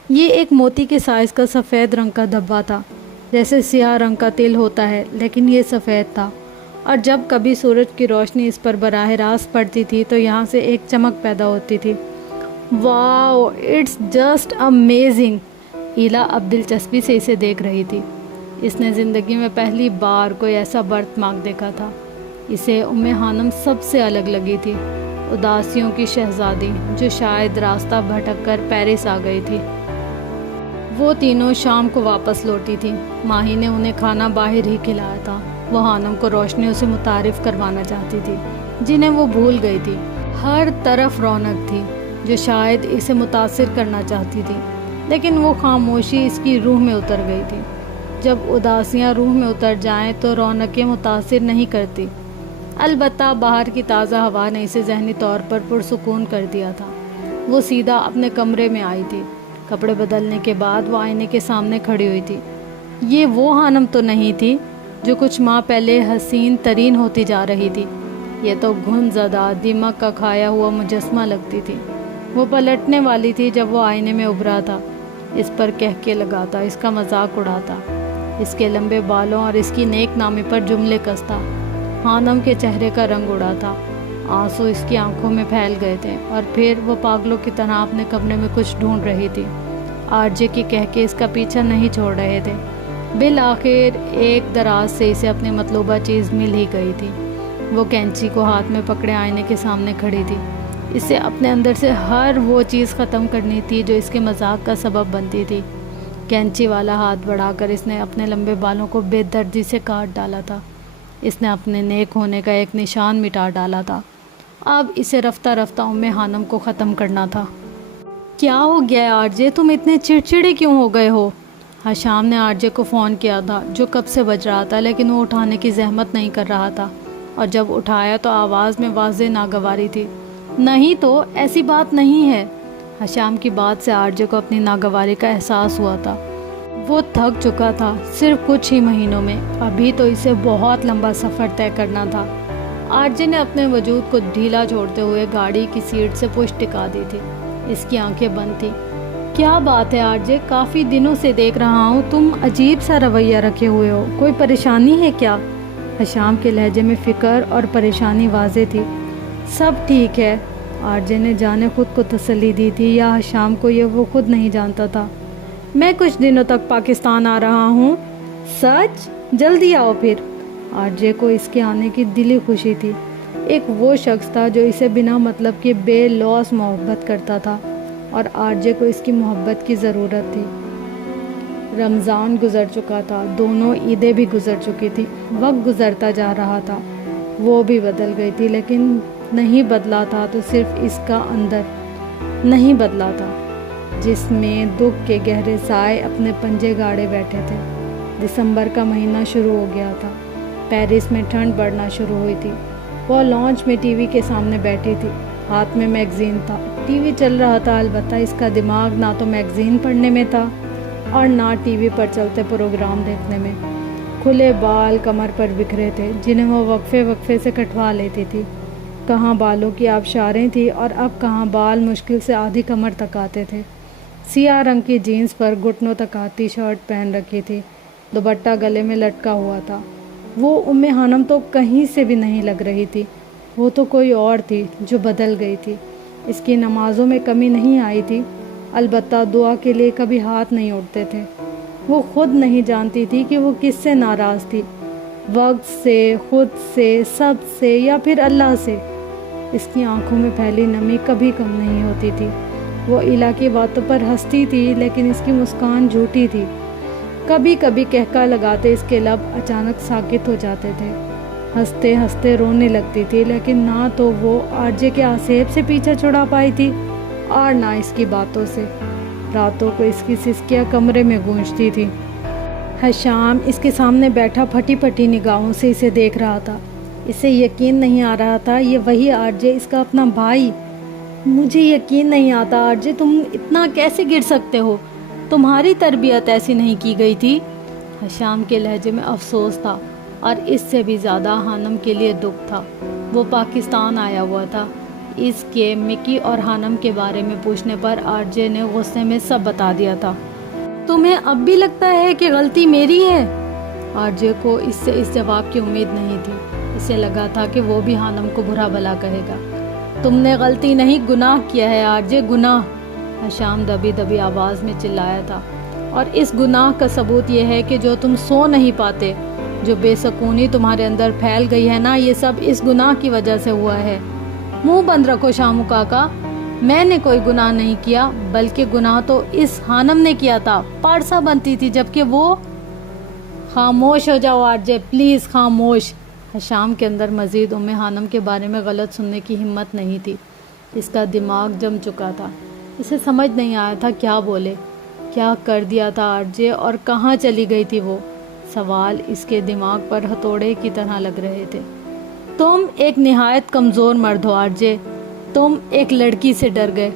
یہ ایک موتی کے سائز کا سفید رنگ کا دھبا تھا، جیسے سیاہ رنگ کا تل ہوتا ہے لیکن یہ سفید تھا، اور جب کبھی سورج کی روشنی اس پر براہ راست پڑتی تھی تو یہاں سے ایک چمک پیدا ہوتی تھی۔ واو، اٹس جسٹ امیزنگ! ایلا اب دلچسپی سے اسے دیکھ رہی تھی۔ اس نے زندگی میں پہلی بار کوئی ایسا برتھ مارک دیکھا تھا۔ اسے خانم سب سے الگ لگی تھی، اداسیوں کی شہزادی جو شاید راستہ بھٹک کر پیرس آ گئی تھی۔ وہ تینوں شام کو واپس لوٹی تھی۔ ماہی نے انہیں کھانا باہر ہی کھلایا تھا۔ وہ خانم کو روشنیوں سے متعارف کروانا چاہتی تھی جنہیں وہ بھول گئی تھی۔ ہر طرف رونق تھی جو شاید اسے متاثر کرنا چاہتی تھی، لیکن وہ خاموشی اس کی روح میں اتر گئی تھی۔ جب اداسیاں روح میں اتر جائیں تو رونقیں متاثر نہیں کرتی۔ البتہ باہر کی تازہ ہوا نے اسے ذہنی طور پر پرسکون کر دیا تھا۔ وہ سیدھا اپنے کمرے میں آئی تھی۔ کپڑے بدلنے کے بعد وہ آئینے کے سامنے کھڑی ہوئی تھی۔ یہ وہ خانم تو نہیں تھی جو کچھ ماہ پہلے حسین ترین ہوتی جا رہی تھی۔ یہ تو گھن زدہ دماغ کا کھایا ہوا مجسمہ لگتی تھی۔ وہ پلٹنے والی تھی جب وہ آئینے میں ابھرا تھا۔ اس پر کہکے لگاتا، اس کا مذاق اڑاتا، اس کے لمبے بالوں اور اس کی نیک نامی پر جملے کستا۔ خانم کے چہرے کا رنگ اڑا تھا، آنسو اس کی آنکھوں میں پھیل گئے تھے، اور پھر وہ پاگلوں کی طرح اپنے کمرے میں کچھ ڈھونڈ رہی تھی۔ آرجے کی کہکے اس کا پیچھا نہیں چھوڑ رہے تھے۔ بالآخر ایک دراز سے اسے اپنی مطلوبہ چیز مل ہی گئی تھی۔ وہ کینچی کو ہاتھ میں پکڑے آئینے کے سامنے کھڑی تھی۔ اسے اپنے اندر سے ہر وہ چیز ختم کرنی تھی جو اس کے مذاق کا سبب بنتی تھی۔ کینچی والا ہاتھ بڑھا کر اس نے اپنے لمبے بالوں کو بے دردی سے کاٹ ڈالا تھا۔ اس نے اپنے نیک ہونے کا ایک نشان مٹا ڈالا تھا۔ اب اسے رفتہ رفتہ خانم کو ختم کرنا تھا۔ کیا ہو گیا آرجے، تم اتنے چڑچڑے کیوں ہو گئے ہو؟ شام نے آرجے کو فون کیا تھا جو کب سے بج رہا تھا، لیکن وہ اٹھانے کی زحمت نہیں کر رہا تھا، اور جب اٹھایا تو آواز میں واضح ناگواری تھی۔ نہیں تو ایسی بات نہیں ہے۔ شام کی بات سے آرجے کو اپنی ناگواری کا احساس ہوا تھا۔ وہ تھک چکا تھا صرف کچھ ہی مہینوں میں، ابھی تو اسے بہت لمبا سفر طے کرنا تھا۔ آرجے نے اپنے وجود کو ڈھیلا چھوڑتے ہوئے گاڑی کی سیٹ سے پشت ٹکا دی تھی۔ اس کی آنکھیں بند تھی۔ کیا بات ہے آرجے، کافی دنوں سے دیکھ رہا ہوں تم عجیب سا رویہ رکھے ہوئے ہو، کوئی پریشانی ہے کیا؟ شام کے لہجے میں فکر اور پریشانی واضح تھی۔ سب ٹھیک ہے، آرجے نے جانے خود کو تسلی دی تھی، یا شام کو یہ وہ خود نہیں جانتا تھا۔ میں کچھ دنوں تک پاکستان آ رہا ہوں۔ سچ؟ جلدی آؤ پھر۔ آرجے کو اس کے آنے کی دلی خوشی تھی۔ ایک وہ شخص تھا جو اسے بنا مطلب کے بے لوث محبت کرتا تھا، اور آرجے کو اس کی محبت کی ضرورت تھی۔ رمضان گزر چکا تھا، دونوں عیدیں بھی گزر چکی تھی، وقت گزرتا جا رہا تھا۔ وہ بھی بدل گئی تھی، لیکن نہیں بدلا تھا تو صرف اس کا اندر نہیں بدلا تھا، جس میں دکھ کے گہرے سائے اپنے پنجے گاڑے بیٹھے تھے۔ دسمبر کا مہینہ شروع ہو گیا تھا۔ پیرس میں ٹھنڈ بڑھنا شروع ہوئی تھی۔ وہ لانچ میں ٹی وی کے سامنے بیٹھی تھی، ہاتھ میں میگزین تھا۔ ٹی وی چل رہا تھا، البتہ اس کا دماغ نہ تو میگزین پڑھنے میں تھا اور نہ ٹی وی پر چلتے پروگرام دیکھنے میں۔ کھلے بال کمر پر بکھرے تھے جنہیں وہ وقفے وقفے سے کٹوا لیتی تھی۔ کہاں بالوں کی آبشاریں تھیں اور اب کہاں بال مشکل سے آدھی کمر تک آتے تھے۔ سیاہ رنگ کی جینس پر گھٹنوں تک آتی شرٹ پہن رکھی تھی، دوپٹہ گلے میں لٹکا ہوا تھا۔ وہ خانم تو کہیں سے بھی نہیں لگ رہی تھی، وہ تو کوئی اور تھی جو بدل گئی تھی۔ اس کی نمازوں میں کمی نہیں آئی تھی، البتہ دعا کے لیے کبھی ہاتھ نہیں اٹھتے تھے۔ وہ خود نہیں جانتی تھی کہ وہ کس سے ناراض تھی، وقت سے، خود سے، سب سے، یا پھر اللہ سے۔ اس کی آنکھوں میں پھیلی نمی کبھی کم نہیں ہوتی تھی۔ وہ الہ کی باتوں پر ہنستی تھی لیکن اس کی مسکان جھوٹی تھی۔ کبھی کبھی کہکا لگاتے اس کے لب اچانک ساکت ہو جاتے تھے۔ ہنستے ہنستے رونے لگتی تھی لیکن نہ تو وہ آرجے کے آسیب سے پیچھا چھڑا پائی تھی اور نہ اس کی باتوں سے۔ راتوں کو اس کی سسکیاں کمرے میں گونجتی تھی۔ حشام اس کے سامنے بیٹھا پھٹی پھٹی نگاہوں سے اسے دیکھ رہا تھا۔ اسے یقین نہیں آ رہا تھا یہ وہی آرجے، اس کا اپنا بھائی۔ مجھے یقین نہیں آتا آرجے، تم اتنا کیسے گر سکتے ہو؟ تمہاری تربیت ایسی نہیں کی گئی تھی۔ حشام کے لہجے میں افسوس تھا اور اس سے بھی زیادہ خانم کے لیے دکھ تھا۔ وہ پاکستان آیا ہوا تھا۔ اس کے مکی اور خانم کے بارے میں پوچھنے پر آرجے نے غصے میں سب بتا دیا تھا۔ تمہیں اب بھی لگتا ہے کہ غلطی میری ہے؟ آرجے کو اس سے اس جواب کی امید نہیں تھی۔ اسے لگا تھا کہ وہ بھی خانم کو برا بھلا کہے گا۔ تم نے غلطی نہیں، گناہ کیا ہے آرجے، گناہ، حشام دبی دبی آواز میں چلایا تھا۔ اور اس گناہ کا ثبوت یہ ہے کہ جو تم سو نہیں پاتے، جو بے سکونی تمہارے اندر پھیل گئی ہے نا، یہ سب اس گناہ کی وجہ سے ہوا ہے۔ منہ بند رکھو شامو کاکا، میں نے کوئی گناہ نہیں کیا، بلکہ گناہ تو اس خانم نے کیا تھا، پارسا بنتی تھی جبکہ وہ… خاموش ہو جاؤ آرجے، پلیز خاموش۔ حشام کے اندر مزید خانم کے بارے میں غلط سننے کی ہمت نہیں تھی۔ اس کا دماغ جم چکا تھا، اسے سمجھ نہیں آیا تھا کیا بولے۔ کیا کر دیا تھا آرجے اور کہاں چلی گئی تھی وہ؟ سوال اس کے دماغ پر ہتھوڑے کی طرح لگ رہے تھے۔ تم ایک نہایت کمزور مرد ہو آرجے، تم ایک لڑکی سے ڈر گئے۔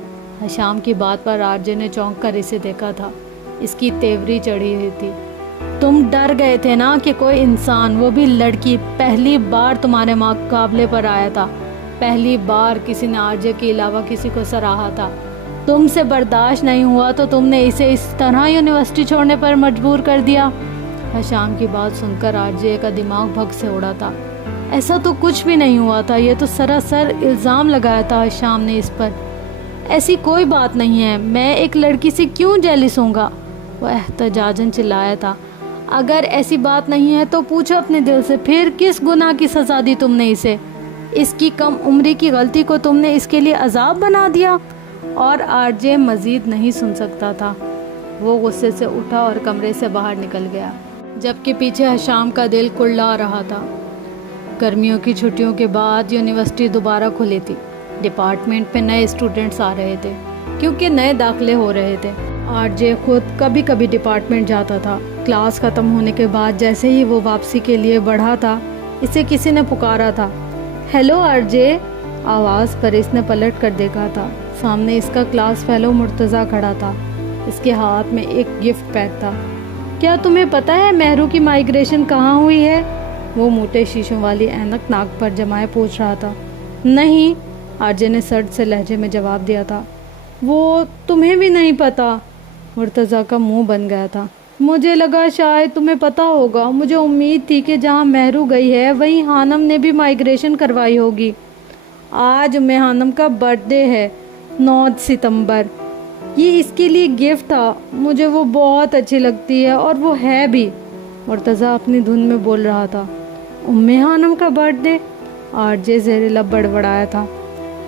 حشام کی بات پر آرجے نے چونک کر اسے دیکھا تھا، اس کی تیوری چڑھی ہوئی تھی۔ تم ڈر گئے تھے نا کہ کوئی انسان، وہ بھی لڑکی، پہلی بار تمہارے مقابلے پر آیا تھا، پہلی بار کسی نے آرجے کے علاوہ کسی کو سراہا تھا۔ تم سے برداشت نہیں ہوا تو تم نے اسے اس طرح یونیورسٹی چھوڑنے پر مجبور کر دیا۔ حشام کی بات سن کر آرجے کا دماغ بھگ سے اڑا تھا۔ ایسا تو کچھ بھی نہیں ہوا تھا، یہ تو سراسر الزام لگایا تھا حشام نے اس پر۔ ایسی کوئی بات نہیں ہے، میں ایک لڑکی سے کیوں جیلس ہوں گا؟ وہ احتجاجاً چلایا تھا۔ اگر ایسی بات نہیں ہے تو پوچھو اپنے دل سے، پھر کس گناہ کی سزا دی تم نے اسے؟ اس کی کم عمری کی غلطی کو تم نے اس کے لیے عذاب بنا دیا۔ اور آرجے مزید نہیں سن سکتا تھا، وہ غصے سے اٹھا اور کمرے سے باہر نکل گیا، جبکہ پیچھے حشام کا دل کڑلا رہا تھا۔ گرمیوں کی چھٹیوں کے بعد یونیورسٹی دوبارہ کھلی تھی۔ ڈپارٹمنٹ پہ نئے اسٹوڈنٹس آ رہے تھے کیونکہ نئے داخلے ہو رہے تھے۔ آرجے خود کبھی کبھی ڈپارٹمنٹ جاتا تھا۔ کلاس ختم ہونے کے بعد جیسے ہی وہ واپسی کے لیے بڑھا تھا، اسے کسی نے پکارا تھا، ہیلو آرجے۔ آواز پر اس نے پلٹ کر دیکھا تھا، سامنے اس کا کلاس فیلو مرتضیٰ کھڑا تھا، اس کے ہاتھ میں ایک گفٹ پیک تھا۔ کیا تمہیں پتہ ہے مہرو کی مائیگریشن کہاں ہوئی ہے؟ وہ موٹے شیشوں والی اینک ناک پر جمائے پوچھ رہا تھا۔ نہیں، آرجے نے سرد سے لہجے میں جواب دیا تھا۔ وہ تمہیں بھی نہیں پتا؟ مرتضیٰ کا منہ بن گیا تھا۔ مجھے لگا شاید تمہیں پتا ہوگا، مجھے امید تھی کہ جہاں مہرو گئی ہے وہیں خانم نے بھی مائیگریشن کروائی ہوگی۔ آج خانم کا برتھ ڈے ہے، 9 ستمبر، یہ اس کے لیے گفٹ تھا، مجھے وہ بہت اچھی لگتی ہے اور وہ ہے بھی۔ مرتضیٰ اپنی دھن میں بول رہا تھا۔ خانم کا برتھ ڈے؟ آرجے زیر لب بڑبڑایا تھا۔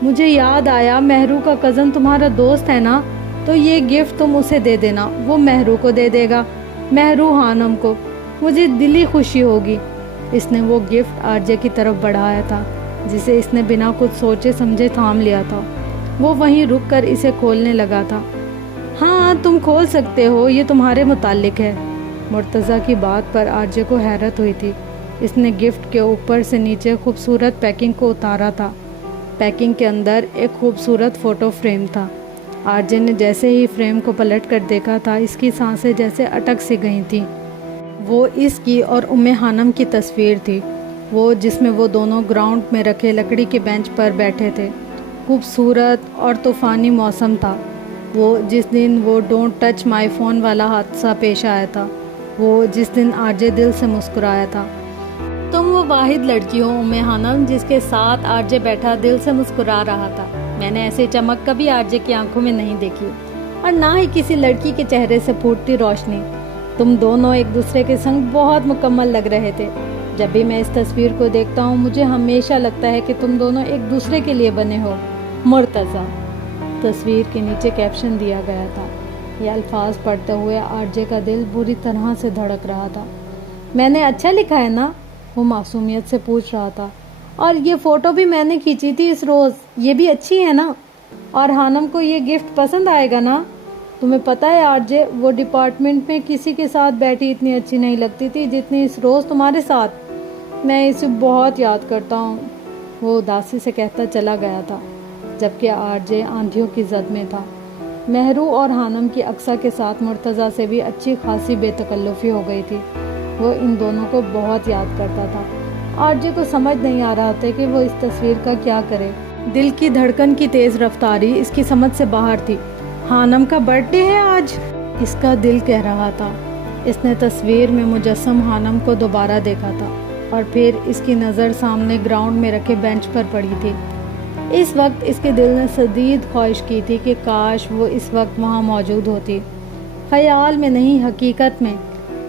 مجھے یاد آیا، مہرو کا کزن تمہارا دوست ہے نا، تو یہ گفٹ تم اسے دے دینا، وہ مہرو کو دے دے گا، مہرو خانم کو، مجھے دلی خوشی ہوگی۔ اس نے وہ گفٹ آرجے کی طرف بڑھایا تھا جسے اس نے بنا کچھ سوچے سمجھے تھام لیا تھا۔ وہ وہیں رک کر اسے کھولنے لگا تھا۔ ہاں تم کھول سکتے ہو، یہ تمہارے متعلق ہے۔ مرتضیٰ کی بات پر آرجے کو حیرت ہوئی تھی۔ اس نے گفٹ کے اوپر سے نیچے خوبصورت پیکنگ کو اتارا تھا۔ پیکنگ کے اندر ایک خوبصورت فوٹو فریم تھا۔ آرجے نے جیسے ہی فریم کو پلٹ کر دیکھا تھا اس کی سانسیں جیسے اٹک سی گئی تھیں۔ وہ اس کی اور حانم کی تصویر تھی، وہ جس میں وہ دونوں گراؤنڈ میں رکھے لکڑی کے بینچ پر بیٹھے تھے۔ خوبصورت اور طوفانی موسم تھا وہ جس دن وہ ڈونٹ ٹچ مائی فون والا حادثہ پیش آیا تھا، وہ جس دن آرجے دل سے مسکرایا تھا۔ تم وہ واحد لڑکی ہو حانم جس کے ساتھ آرجے بیٹھا دل سے مسکرا رہا تھا۔ میں نے ایسی چمک کبھی آرجے کی آنکھوں میں نہیں دیکھی اور نہ ہی کسی لڑکی کے چہرے سے پھوٹتی روشنی۔ تم دونوں ایک دوسرے کے سنگ بہت مکمل لگ رہے تھے۔ جب بھی میں اس تصویر کو دیکھتا ہوں مجھے ہمیشہ لگتا ہے کہ تم دونوں ایک دوسرے کے لیے بنے ہو، مرتضیٰ۔ تصویر کے نیچے کیپشن دیا گیا تھا۔ یہ الفاظ پڑھتے ہوئے آرجے کا دل بری طرح سے دھڑک رہا تھا۔ میں نے اچھا لکھا ہے نا؟ وہ معصومیت سے پوچھ رہا تھا۔ اور یہ فوٹو بھی میں نے کھینچی تھی اس روز، یہ بھی اچھی ہے نا؟ اور حانم کو یہ گفٹ پسند آئے گا نا؟ تمہیں پتہ ہے آرجے، وہ ڈپارٹمنٹ میں کسی کے ساتھ بیٹھی اتنی اچھی نہیں لگتی تھی جتنی اس روز تمہارے ساتھ۔ میں اسے بہت یاد کرتا ہوں، وہ اداسی سے کہتا چلا گیا تھا، جبکہ آرجے آندھیوں کی زد میں تھا۔ مہرو اور حانم کی اقصیٰ کے ساتھ مرتضیٰ سے بھی اچھی خاصی بے تکلفی ہو گئی تھی۔ وہ ان دونوں کو بہت یاد کرتا تھا۔ آرجے کو سمجھ نہیں آ رہا تھا کہ وہ اس تصویر کا کیا کرے۔ دل کی دھڑکن کی تیز رفتاری اس کی سمجھ سے باہر تھی۔ حانم کا برتھ ڈے ہے آج، اس کا دل کہہ رہا تھا۔ اس نے تصویر میں مجسم حانم کو دوبارہ دیکھا تھا اور پھر اس کی نظر سامنے گراؤنڈ میں رکھے بینچ پر پڑی تھی۔ اس وقت اس کے دل نے شدید خواہش کی تھی کہ کاش وہ اس وقت وہاں موجود ہوتی، خیال میں نہیں حقیقت میں۔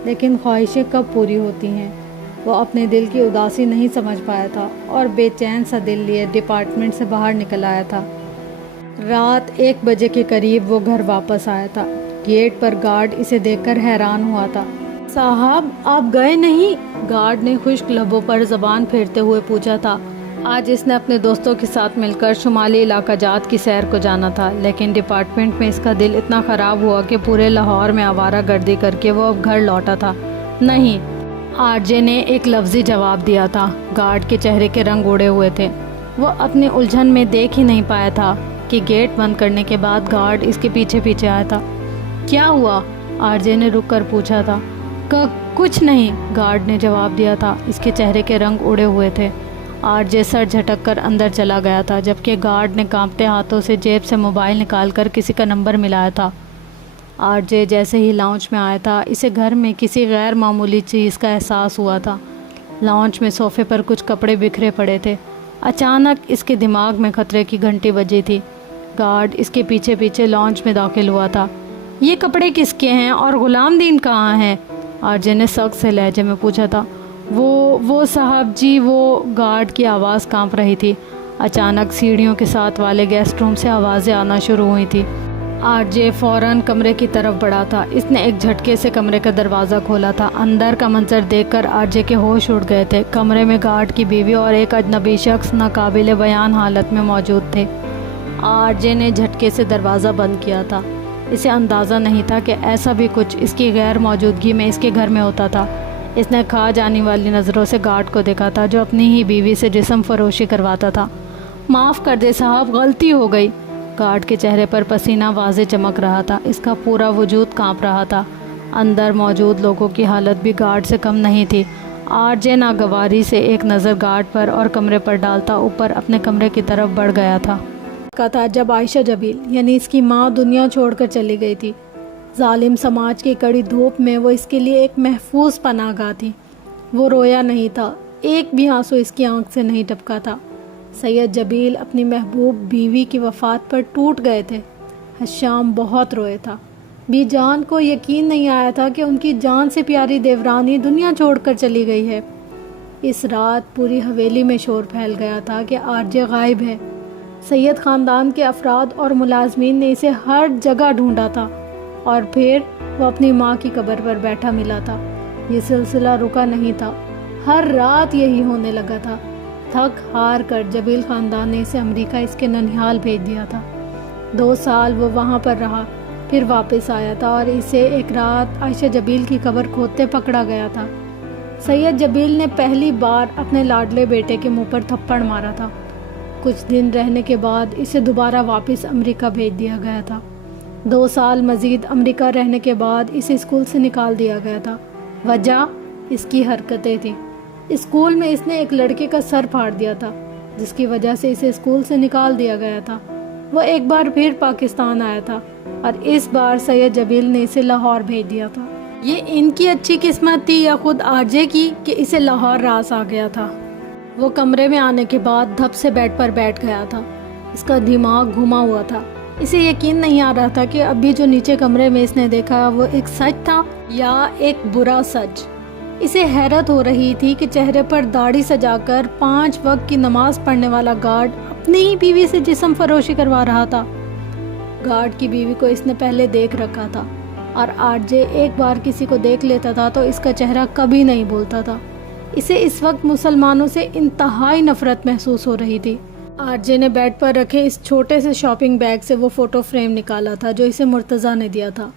لیکن خواہشیں کب پوری ہوتی ہیں؟ وہ اپنے دل کی اداسی نہیں سمجھ پایا تھا اور بے چین سا دل لیے ڈپارٹمنٹ سے باہر نکل آیا تھا۔ رات 1 بجے کے قریب وہ گھر واپس آیا تھا۔ گیٹ پر گارڈ اسے دیکھ کر حیران ہوا تھا۔ صاحب آپ گئے نہیں؟ گارڈ نے خشک لبوں پر زبان پھیرتے ہوئے پوچھا تھا۔ آج اس نے اپنے دوستوں کے ساتھ مل کر شمالی علاقہ جات کی سیر کو جانا تھا، لیکن ڈپارٹمنٹ میں اس کا دل اتنا خراب ہوا کہ پورے لاہور میں آوارہ گردی کر کے وہ اب گھر لوٹا تھا۔ نہیں، آرجے نے ایک لفظی جواب دیا تھا۔ گارڈ کے چہرے کے رنگ اڑے ہوئے تھے۔ وہ اپنی الجھن میں دیکھ ہی نہیں پایا تھا کہ گیٹ بند کرنے کے بعد گارڈ اس کے پیچھے پیچھے آیا تھا۔ کیا ہوا؟ آرجے نے رک کر پوچھا تھا۔ کچھ نہیں، گارڈ نے جواب دیا تھا۔ اس کے چہرے کے رنگ اڑے ہوئے تھے۔ آرجے سر جھٹک کر اندر چلا گیا تھا، جبکہ گارڈ نے کانپتے ہاتھوں سے جیب سے موبائل نکال کر کسی کا نمبر ملایا تھا۔ آرجے جیسے ہی لاؤنج میں آیا تھا اسے گھر میں کسی غیر معمولی چیز کا احساس ہوا تھا۔ لاؤنج میں صوفے پر کچھ کپڑے بکھرے پڑے تھے۔ اچانک اس کے دماغ میں خطرے کی گھنٹی بجی تھی۔ گارڈ اس کے پیچھے پیچھے لاؤنج میں داخل ہوا تھا۔ یہ کپڑے کس کے ہیں اور غلام دین کہاں ہیں؟ آرجے نے سخت سے لہجے میں پوچھا تھا۔ وہ صاحب جی، وہ گارڈ کی آواز کانپ رہی تھی۔ اچانک سیڑھیوں کے ساتھ والے گیسٹ روم سے آوازیں آنا شروع ہوئی تھی۔ آرجے فوراً کمرے کی طرف بڑھا تھا۔ اس نے ایک جھٹکے سے کمرے کا دروازہ کھولا تھا۔ اندر کا منظر دیکھ کر آرجے کے ہوش اڑ گئے تھے۔ کمرے میں گارڈ کی بیوی اور ایک اجنبی شخص ناقابل بیان حالت میں موجود تھے۔ آرجے نے جھٹکے سے دروازہ بند کیا تھا۔ اسے اندازہ نہیں تھا کہ ایسا بھی کچھ اس کی غیر موجودگی میں اس کے گھر میں ہوتا تھا۔ اس نے کھا جانے والی نظروں سے گارڈ کو دیکھا تھا جو اپنی ہی بیوی سے جسم فروشی کرواتا تھا۔ معاف کر دے صاحب، غلطی ہو گئی۔ گارڈ کے چہرے پر پسینہ واضح چمک رہا تھا۔ اس کا پورا وجود کانپ رہا تھا۔ اندر موجود لوگوں کی حالت بھی گارڈ سے کم نہیں تھی۔ آرجے ناگواری سے ایک نظر گارڈ پر اور کمرے پر ڈالتا اوپر اپنے کمرے کی طرف بڑھ گیا تھا۔ جب عائشہ جبیل یعنی اس کی ماں دنیا چھوڑ کر چلی گئی تھی، ظالم سماج کی کڑی دھوپ میں وہ اس کے لیے ایک محفوظ پناہ گاہ تھی۔ وہ رویا نہیں تھا، ایک بھی آنسو اس کی آنکھ سے نہیں ٹپکا تھا۔ سید جبیل اپنی محبوب بیوی کی وفات پر ٹوٹ گئے تھے۔ حشام بہت روئے تھا۔ بی جان کو یقین نہیں آیا تھا کہ ان کی جان سے پیاری دیورانی دنیا چھوڑ کر چلی گئی ہے۔ اس رات پوری حویلی میں شور پھیل گیا تھا کہ آرجے غائب ہے۔ سید خاندان کے افراد اور ملازمین نے اسے ہر جگہ ڈھونڈا تھا اور پھر وہ اپنی ماں کی قبر پر بیٹھا ملا تھا۔ یہ سلسلہ رکا نہیں تھا، ہر رات یہی ہونے لگا تھا۔ تھک ہار کر جبیل خاندان نے اسے امریکہ اس کے ننھیال بھیج دیا تھا۔ 2 سال وہ وہاں پر رہا، پھر واپس آیا تھا اور اسے ایک رات عائشہ جبیل کی قبر کھودتے پکڑا گیا تھا۔ سید جبیل نے پہلی بار اپنے لاڈلے بیٹے کے منہ پر تھپڑ مارا تھا۔ کچھ دن رہنے کے بعد اسے دوبارہ واپس امریکہ بھیج دیا گیا تھا۔ 2 سال مزید امریکہ رہنے کے بعد اسے اسکول سے نکال دیا گیا تھا۔ وجہ اس کی حرکتیں تھیں۔ اسکول میں اس نے ایک لڑکے کا سر پھاڑ دیا تھا، جس کی وجہ سے اسے اسکول سے نکال دیا گیا تھا۔ وہ ایک بار پھر پاکستان آیا تھا اور اس بار سید جبیل نے اسے لاہور بھیج دیا تھا۔ یہ ان کی اچھی قسمت تھی یا خود آرجے کی کہ اسے لاہور راز آ گیا تھا۔ وہ کمرے میں آنے کے بعد دھپ سے بیڈ پر بیٹھ گیا تھا۔ اس کا دماغ گھما ہوا تھا۔ اسے یقین نہیں آ رہا تھا کہ ابھی جو نیچے کمرے میں اس نے دیکھا وہ ایک سچ تھا یا ایک برا سچ۔ اسے حیرت ہو رہی تھی کہ چہرے پر داڑھی سجا کر 5 وقت کی نماز پڑھنے والا گارڈ اپنی ہی بیوی سے جسم فروشی کروا رہا تھا۔ گارڈ کی بیوی کو اس نے پہلے دیکھ رکھا تھا اور آرجے ایک بار کسی کو دیکھ لیتا تھا تو اس کا چہرہ کبھی نہیں بھولتا تھا۔ اسے اس وقت مسلمانوں سے انتہائی نفرت محسوس ہو رہی تھی۔ آرجے نے بیڈ پر رکھے اس چھوٹے سے شاپنگ بیگ سے وہ فوٹو فریم نکالا تھا جو اسے مرتضیٰ نے دیا تھا۔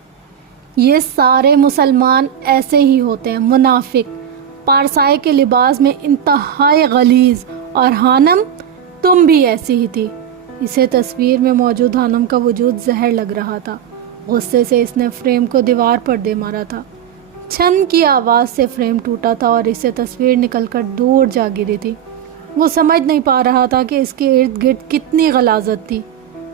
یہ سارے مسلمان ایسے ہی ہوتے ہیں، منافق، پارسائی کے لباس میں انتہائی غلیظ، اور ہانم تم بھی ایسی ہی تھی۔ اسے تصویر میں موجود ہانم کا وجود زہر لگ رہا تھا۔ غصے سے اس نے فریم کو دیوار پر دے مارا تھا۔ چھن کی آواز سے فریم ٹوٹا تھا اور اس سے تصویر نکل کر دور جا گری تھی۔ وہ سمجھ نہیں پا رہا تھا کہ اس کے ارد گرد کتنی غلاظت تھی۔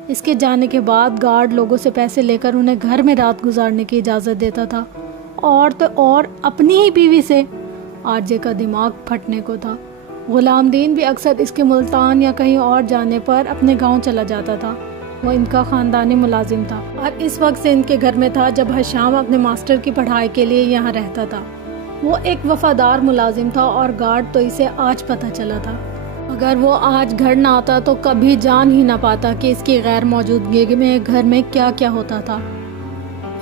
اس کے جانے کے بعد گارڈ لوگوں سے پیسے لے کر انہیں گھر میں رات گزارنے کی اجازت دیتا تھا، اور تو اور اپنی ہی بیوی سے۔ آرجے کا دماغ پھٹنے کو تھا۔ غلام دین بھی اکثر اس کے ملتان یا کہیں اور جانے پر اپنے گاؤں چلا جاتا تھا۔ وہ ان کا خاندانی ملازم تھا اور اس وقت سے ان کے گھر میں تھا جب حشام اپنے ماسٹر کی پڑھائی کے لیے یہاں رہتا تھا۔ وہ ایک وفادار ملازم تھا اور گارڈ تو اسے آج پتہ چلا تھا۔ اگر وہ آج گھر نہ آتا تو کبھی جان ہی نہ پاتا کہ اس کی غیر موجودگی میں گھر میں کیا کیا ہوتا تھا۔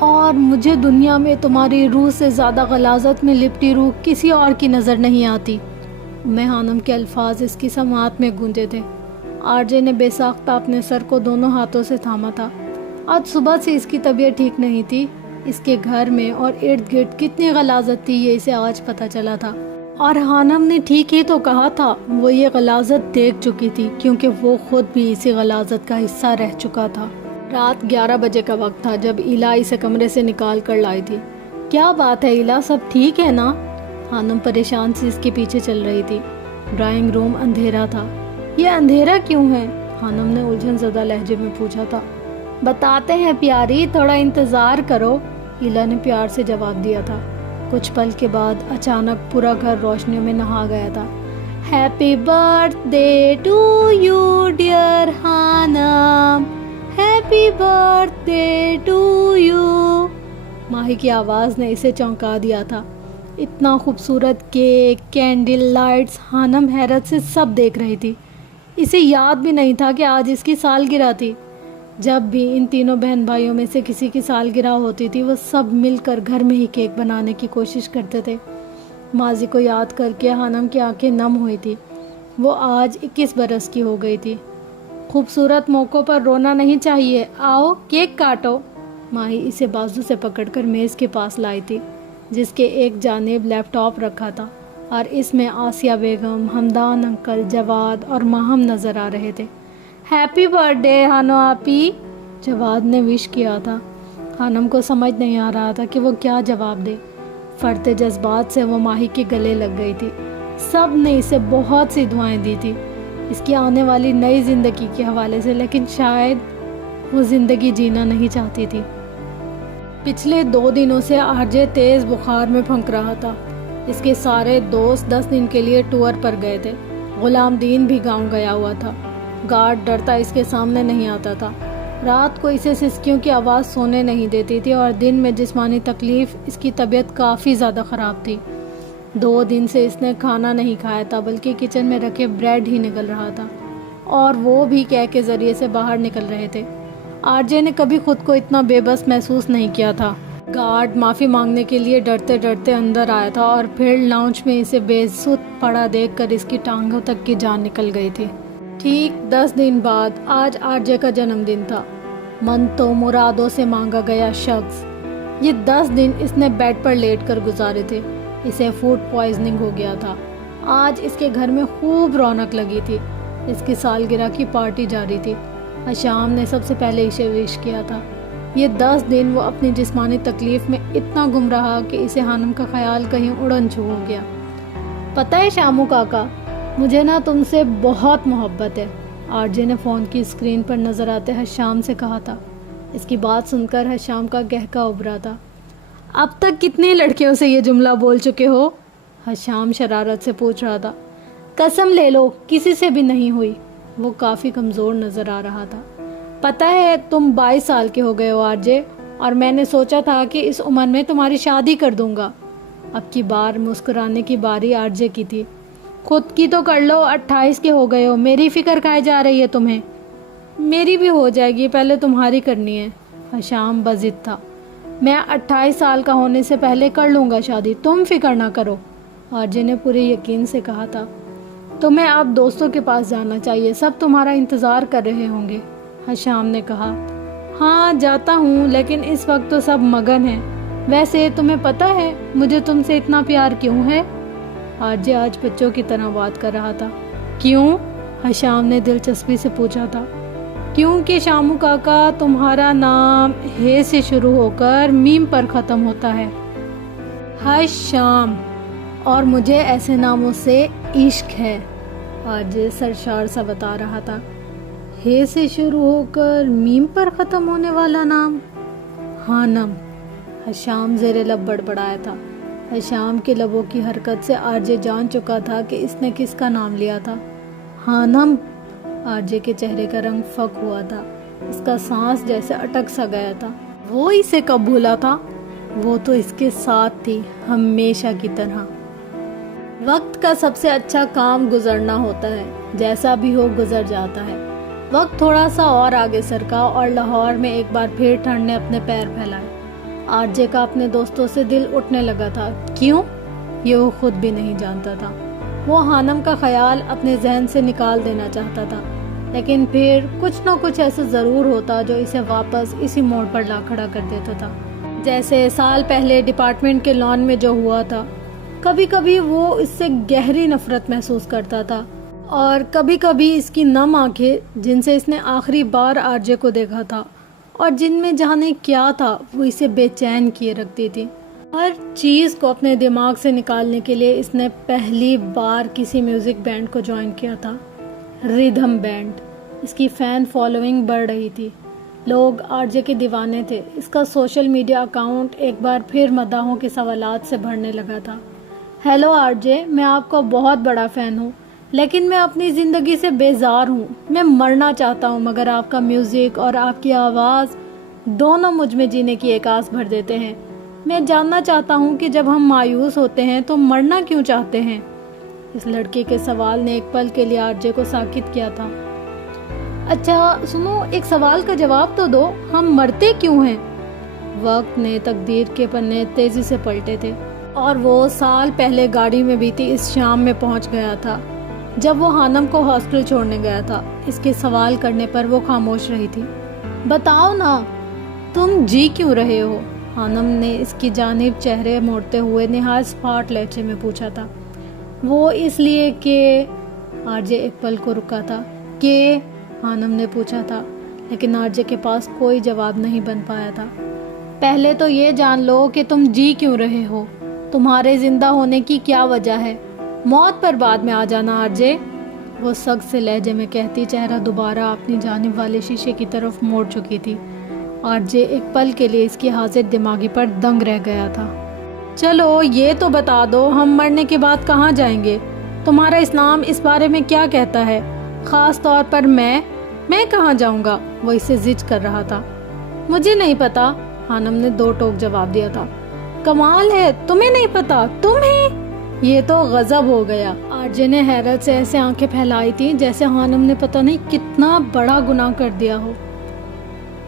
اور مجھے دنیا میں تمہاری روح سے زیادہ غلاظت میں لپٹی روح کسی اور کی نظر نہیں آتی۔ خانم کے الفاظ اس کی سماعت میں گونجے تھے۔ آرجے نے بے ساختہ اپنے سر کو دونوں ہاتھوں سے تھاما تھا۔ آج صبح سے اس کی طبیعت ٹھیک نہیں تھی۔ اس کے گھر میں اور ارد گرد کتنی غلاظت تھی یہ اسے آج پتہ چلا تھا۔ اور خانم نے ٹھیک ہی تو کہا تھا، وہ یہ غلاظت دیکھ چکی تھی کیونکہ وہ خود بھی اسی غلاظت کا حصہ رہ چکا تھا۔ رات 11 بجے کا وقت تھا جب ایلا اسے کمرے سے نکال کر لائی تھی۔ کیا بات ہے ایلا، سب ٹھیک ہے نا؟ خانم پریشان سی اس کے پیچھے چل رہی تھی۔ ڈرائنگ روم اندھیرا تھا۔ یہ اندھیرا کیوں ہے؟ خانم نے الجھن زدہ لہجے میں پوچھا تھا۔ بتاتے ہیں پیاری، تھوڑا انتظار کرو، ایلا نے پیار سے جواب دیا تھا۔ کچھ پل کے بعد اچانک پورا گھر روشنیوں میں نہا گیا تھا۔ Happy birthday to you dear Khanum, happy birthday to you. Mahi کی آواز نے اسے چونکا دیا تھا۔ اتنا خوبصورت کیک، کینڈل لائٹس، خانم حیرت سے سب دیکھ رہی تھی۔ اسے یاد بھی نہیں تھا کہ آج اس کی سالگرہ تھی۔ جب بھی ان تینوں بہن بھائیوں میں سے کسی کی سالگرہ ہوتی تھی وہ سب مل کر گھر میں ہی کیک بنانے کی کوشش کرتے تھے۔ ماضی کو یاد کر کے خانم کی آنکھیں نم ہوئی تھی۔ وہ آج 21 برس کی ہو گئی تھی۔ خوبصورت موقعوں پر رونا نہیں چاہیے، آؤ کیک کاٹو۔ ماہی اسے بازو سے پکڑ کر میز کے پاس لائی تھی جس کے ایک جانب لیپ ٹاپ رکھا تھا اور اس میں آسیہ بیگم، حمدان انکل، جواد اور ماہم نظر آ رہے تھے۔ ہیپی برتھ ڈے ہانو آپی، جواد نے وش کیا تھا۔ خانم کو سمجھ نہیں آ رہا تھا کہ وہ کیا جواب دے۔ فرتے جذبات سے وہ ماہی کے گلے لگ گئی تھی۔ سب نے اسے بہت سی دعائیں دی تھی اس کی آنے والی نئی زندگی کے حوالے سے، لیکن شاید وہ زندگی جینا نہیں چاہتی تھی۔ پچھلے 2 دنوں سے آرجے تیز بخار میں پھنک رہا تھا۔ اس کے سارے دوست 10 دن کے لیے ٹور پر گئے تھے۔ غلام دین بھی گاؤں گیا ہوا تھا۔ گارڈ ڈرتا اس کے سامنے نہیں آتا تھا۔ رات کو اسے سسکیوں کی آواز سونے نہیں دیتی تھی اور دن میں جسمانی تکلیف، اس کی طبیعت کافی زیادہ خراب تھی۔ 2 دن سے اس نے کھانا نہیں کھایا تھا بلکہ کچن میں رکھے بریڈ ہی نگل رہا تھا، اور وہ بھی کیک کے ذریعے سے باہر نکل رہے تھے۔ آرجے نے کبھی خود کو اتنا بے بس محسوس نہیں کیا تھا۔ گارڈ معافی مانگنے کے لیے ڈرتے ڈرتے اندر آیا تھا اور پھر لاؤنج میں اسے بے سود پڑا دیکھ کر اس کی ٹانگوں تک کی جان نکل گئی تھی۔ ٹھیک 10 دن بعد آج آرجے کا جنم دن تھا۔ من تو مرادوں سے مانگا گیا شخص۔ یہ 10 دن اس نے بیڈ پر لیٹ کر گزارے تھے۔ اسے فوڈ پوائزننگ ہو گیا تھا۔ آج اس کے گھر میں خوب رونق لگی تھی۔ اس کی سالگرہ کی پارٹی جاری تھی۔ حشام نے سب سے پہلے اسے وش کیا تھا۔ یہ 10 دن وہ اپنی جسمانی تکلیف میں اتنا گم رہا کہ اسے حانم کا خیال کہیں اڑن چھو ہو گیا۔ پتہ ہے شامو کاکا، مجھے نا تم سے بہت محبت ہے، آرجے نے فون کی اسکرین پر نظر آتے حشام سے کہا تھا۔ اس کی بات سن کر حشام کا گہکا ابھرا تھا۔ اب تک کتنی لڑکیوں سے یہ جملہ بول چکے ہو؟ حشام شرارت سے پوچھ رہا تھا۔ قسم لے لو کسی سے بھی نہیں ہوئی۔ وہ کافی کمزور نظر آ رہا تھا۔ پتہ ہے تم 22 سال کے ہو گئے ہو آرجے، اور میں نے سوچا تھا کہ اس عمر میں تمہاری شادی کر دوں گا۔ اب کی بار مسکرانے کی باری آرجے کی تھی۔ خود کی تو کر لو، 28 کے ہو گئے ہو، میری فکر کھائے جا رہی ہے تمہیں؟ میری بھی ہو جائے گی، پہلے تمہاری کرنی ہے۔ حشام بضد تھا۔ میں 28 سال کا ہونے سے پہلے کر لوں گا شادی، تم فکر نہ کرو، آرجے نے پورے یقین سے کہا تھا۔ تمہیں اب دوستوں کے پاس جانا چاہیے، سب تمہارا انتظار کر رہے ہوں گے، حشام نے کہا۔ ہاں جاتا ہوں، لیکن اس وقت تو سب مگن ہیں۔ ویسے تمہیں پتہ ہے مجھے تم سے اتنا پیار کیوں ہے؟ آرجے آج بچوں کی طرح بات کر رہا تھا۔ کیوں؟ حشام نے دلچسپی سے پوچھا تھا۔ کیونکہ شامو کاکا تمہارا نام ہے سے شروع ہو کر میم پر ختم ہوتا ہے۔ حشام، اور مجھے ایسے ناموں سے عشق ہے، آرجے سرشار سا بتا رہا تھا۔ ہے سے شروع ہو کر میم پر ختم ہونے والا نام؟ حانم، حشام زیر لب بڑبڑایا تھا۔ حشام کے لبوں کی حرکت سے آرجے جان چکا تھا کہ اس نے کس کا نام لیا تھا۔ حانم؟ آرجے کے چہرے کا رنگ فک ہوا تھا، اس کا سانس جیسے اٹک سا گیا تھا۔ وہ اسے کب بھولا تھا؟ وہ تو اس کے ساتھ تھی ہمیشہ کی طرح۔ وقت کا سب سے اچھا کام گزرنا ہوتا ہے، جیسا بھی ہو گزر جاتا ہے۔ وقت تھوڑا سا اور آگے سرکا اور لاہور میں ایک بار پھر ٹھنڈ نے اپنے پیر پھیلائے۔ آرجے کا اپنے دوستوں سے دل اٹھنے لگا تھا۔ کیوں؟ یہ وہ خود بھی نہیں جانتا تھا۔ وہ حانم کا خیال اپنے ذہن سے نکال دینا چاہتا تھا، لیکن پھر کچھ نہ کچھ ایسا ضرور ہوتا جو اسے واپس اسی موڑ پر لا کھڑا کر دیتا تھا، جیسے سال پہلے ڈپارٹمنٹ کے لان میں جو ہوا تھا۔ کبھی کبھی وہ اس سے گہری نفرت محسوس کرتا تھا، اور کبھی کبھی اس کی نم آنکھیں جن سے اس نے آخری بار آرجے کو دیکھا تھا اور جن میں جانے کیا تھا وہ اسے بے چین کیے رکھتی تھی۔ ہر چیز کو اپنے دماغ سے نکالنے کے لیے اس نے پہلی بار کسی میوزک بینڈ کو جوائن کیا تھا، ریدھم بینڈ۔ اس کی فین فالوئنگ بڑھ رہی تھی، لوگ آرجے کے دیوانے تھے۔ اس کا سوشل میڈیا اکاؤنٹ ایک بار پھر مداحوں کے سوالات سے بھرنے لگا تھا۔ ہیلو آرجے، میں آپ کا بہت بڑا فین ہوں، لیکن میں اپنی زندگی سے بیزار ہوں۔ میں مرنا چاہتا ہوں، مگر آپ کا میوزک اور آپ کی آواز دونوں مجھ میں جینے کی ایک آس بھر دیتے ہیں۔ میں جاننا چاہتا ہوں کہ جب ہم مایوس ہوتے ہیں تو مرنا کیوں چاہتے ہیں؟ اس لڑکی کے سوال نے ایک پل کے لیے آرجے کو ساکت کیا تھا۔ اچھا سنو، ایک سوال کا جواب تو دو، ہم مرتے کیوں ہیں؟ وقت نے تقدیر کے پنے تیزی سے پلٹے تھے، اور وہ سال پہلے گاڑی میں بیتی اس شام میں پہنچ گیا تھا جب وہ حانم کو ہاسٹل چھوڑنے گیا تھا۔ اس کے سوال کرنے پر وہ خاموش رہی تھی۔ بتاؤ نا، تم جی کیوں رہے ہو؟ حانم نے اس کی جانب چہرے موڑتے ہوئے نہایت اسپاٹ لہجے میں پوچھا تھا۔ وہ اس لیے کہ آرجے ایک پل کو رکا تھا۔ کہ حانم نے پوچھا تھا، لیکن آرجے کے پاس کوئی جواب نہیں بن پایا تھا۔ پہلے تو یہ جان لو کہ تم جی کیوں رہے ہو، تمہارے زندہ ہونے کی کیا وجہ ہے؟ موت پر بعد میں آ جانا آرجے، وہ سخت سے لہجے میں کہتی چہرہ دوبارہ اپنی جانب والے شیشے کی طرف موڑ چکی تھی۔ آرجے ایک پل کے لیے اس کی حاضر دماغی پر دنگ رہ گیا تھا۔ چلو یہ تو بتا دو، ہم مرنے کے بعد کہاں جائیں گے؟ تمہارا اسلام اس بارے میں کیا کہتا ہے؟ خاص طور پر میں کہاں جاؤں گا؟ وہ اسے زج کر رہا تھا۔ مجھے نہیں پتا، حانم نے دو ٹوک جواب دیا تھا۔ کمال ہے، تمہیں نہیں پتا؟ تمہیں؟ یہ تو غضب ہو گیا۔ آرجے نے حیرت سے ایسے آنکھیں پھیلائی تھی جیسے حانم نے پتہ نہیں کتنا بڑا گناہ کر دیا ہو۔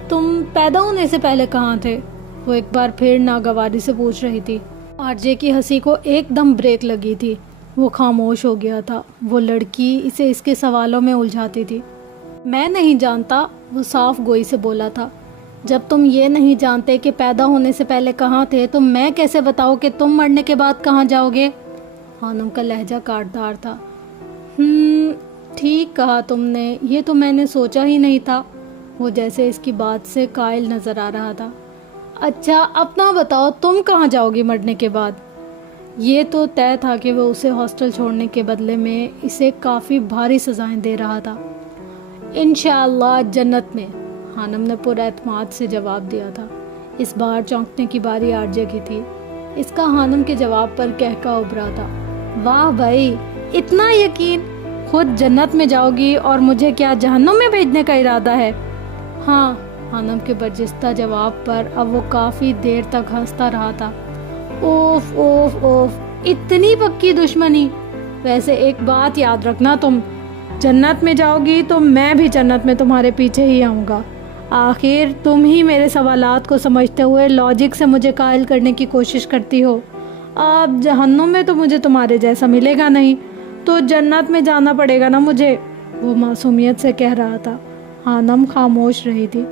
تم پیدا ہونے سے پہلے کہاں تھے؟ وہ ایک بار پھر ناگواری سے پوچھ رہی تھی۔ آرجے کی ہنسی کو ایک دم بریک لگی تھی، وہ خاموش ہو گیا تھا۔ وہ لڑکی اسے اس کے سوالوں میں الجھاتی تھی۔ میں نہیں جانتا، وہ صاف گوئی سے بولا تھا۔ جب تم یہ نہیں جانتے کہ پیدا ہونے سے پہلے کہاں تھے تو میں کیسے بتاؤں کہ تم مرنے کے بعد کہاں جاؤ گے؟ حانم کا لہجہ کاٹدار تھا۔ ٹھیک کہا تم نے، یہ تو میں نے سوچا ہی نہیں تھا۔ وہ جیسے اس کی بات سے قائل نظر آ رہا تھا۔ اچھا اپنا بتاؤ، تم کہاں جاؤ گی مرنے کے بعد؟ یہ تو طے تھا کہ وہ اسے ہاسٹل چھوڑنے کے بدلے میں اسے کافی بھاری سزائیں دے رہا تھا۔ انشاءاللہ جنت میں، خانم نے پورا اعتماد سے جواب دیا تھا۔ اس بار چونکنے کی باری آرجے کی تھی۔ اس کا خانم کے جواب پر کہکا ابھرا تھا۔ واہ بھائی، اتنا یقین! خود جنت میں جاؤ گی اور مجھے کیا جہنم میں بھیجنے کا ارادہ ہے؟ ہاں، خانم کے برجستہ جواب پر اب وہ کافی دیر تک ہنستا رہا تھا۔ اوف اوف اوف، اتنی پکی دشمنی! ویسے ایک بات یاد رکھنا، تم جنت میں جاؤ گی تو میں بھی جنت میں تمہارے پیچھے ہی آؤں گا۔ آخر تم ہی میرے سوالات کو سمجھتے ہوئے لاجک سے مجھے قائل کرنے کی کوشش کرتی ہو۔ اب جہنم میں تو مجھے تمہارے جیسا ملے گا نہیں، تو جنت میں جانا پڑے گا نا مجھے، وہ معصومیت سے کہہ رہا تھا۔ خانم خاموش رہی تھی۔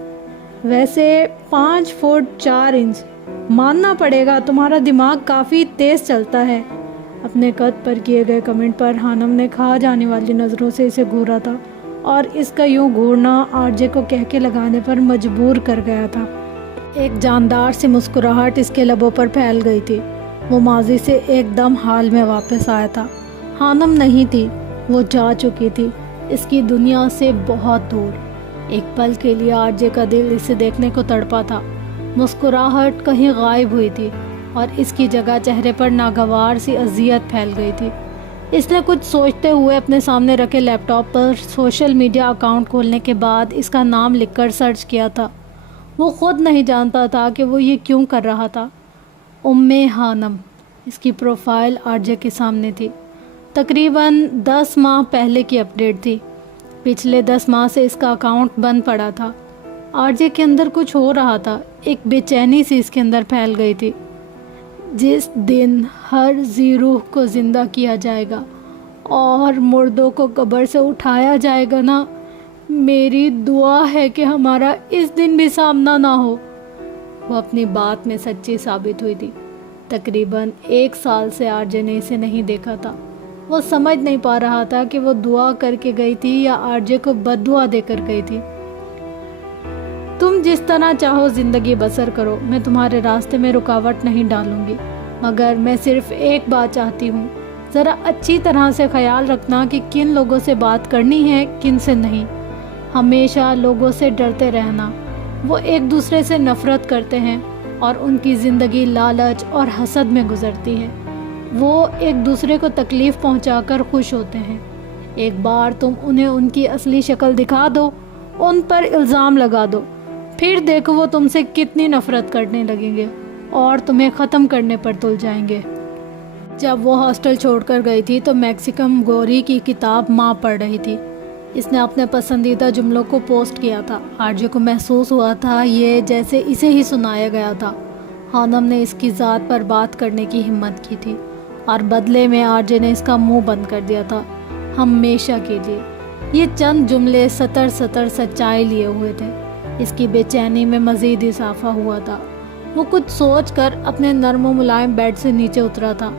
ویسے 5 فٹ 4 انچ، ماننا پڑے گا تمہارا دماغ کافی تیز چلتا ہے۔ اپنے قد پر کیے گئے کمنٹ پر خانم نے کھا جانے والی نظروں سے اسے گھورا تھا، اور اس کا یوں گھورنا آرجے کو کہکے لگانے پر مجبور کر گیا تھا۔ ایک جاندار سی مسکراہٹ اس کے لبوں پر پھیل گئی تھی۔ وہ ماضی سے ایک دم حال میں واپس آیا تھا۔ خانم نہیں تھی، وہ جا چکی تھی، اس کی دنیا سے بہت دور۔ ایک پل کے لیے آرجے کا دل اسے دیکھنے کو تڑپا تھا۔ مسکراہٹ کہیں غائب ہوئی تھی اور اس کی جگہ چہرے پر ناگوار سی اذیت پھیل گئی تھی۔ اس نے کچھ سوچتے ہوئے اپنے سامنے رکھے لیپ ٹاپ پر سوشل میڈیا اکاؤنٹ کھولنے کے بعد اس کا نام لکھ کر سرچ کیا تھا۔ وہ خود نہیں جانتا تھا کہ وہ یہ کیوں کر رہا تھا۔ خانم، اس کی پروفائل آرجے کے سامنے تھی۔ تقریباً 10 ماہ پہلے کی اپڈیٹ تھی۔ پچھلے 10 ماہ سے اس کا اکاؤنٹ بند پڑا تھا۔ آرجے کے اندر کچھ ہو رہا تھا، ایک بے چینی سی اس کے اندر پھیل گئی تھی۔ جس دن ہر ذی روح کو زندہ کیا جائے گا اور مردوں کو قبر سے اٹھایا جائے گا نا، میری دعا ہے کہ ہمارا اس دن بھی سامنا نہ ہو۔ وہ اپنی بات میں سچی ثابت ہوئی تھی۔ تقریباً 1 سال سے آرجے نے اسے نہیں دیکھا تھا۔ وہ سمجھ نہیں پا رہا تھا کہ وہ دعا کر کے گئی تھی یا آرجے کو بد دعا دے کر گئی تھی۔ تم جس طرح چاہو زندگی بسر کرو، میں تمہارے راستے میں رکاوٹ نہیں ڈالوں گی، مگر میں صرف ایک بات چاہتی ہوں، ذرا اچھی طرح سے خیال رکھنا کہ کن لوگوں سے بات کرنی ہے، کن سے نہیں۔ ہمیشہ لوگوں سے ڈرتے رہنا، وہ ایک دوسرے سے نفرت کرتے ہیں اور ان کی زندگی لالچ اور حسد میں گزرتی ہے۔ وہ ایک دوسرے کو تکلیف پہنچا کر خوش ہوتے ہیں۔ ایک بار تم انہیں ان کی اصلی شکل دکھا دو، ان پر الزام لگا دو، پھر دیکھو وہ تم سے کتنی نفرت کرنے لگیں گے اور تمہیں ختم کرنے پر تل جائیں گے۔ جب وہ ہاسٹل چھوڑ کر گئی تھی تو میکسیکم گوری کی کتاب ماں پڑھ رہی تھی۔ اس نے اپنے پسندیدہ جملوں کو پوسٹ کیا تھا۔ آرجے کو محسوس ہوا تھا یہ جیسے اسے ہی سنایا گیا تھا۔ خانم نے اس کی ذات پر بات کرنے کی ہمت کی تھی اور بدلے میں آرجے نے اس کا منہ بند کر دیا تھا، ہمیشہ کے لیے۔ یہ چند جملے سطر سطر سچائی لیے ہوئے تھے۔ اس کی بے چینی میں مزید اضافہ ہوا تھا۔ وہ کچھ سوچ کر اپنے نرم و ملائم بیڈ سے نیچے اترا تھا۔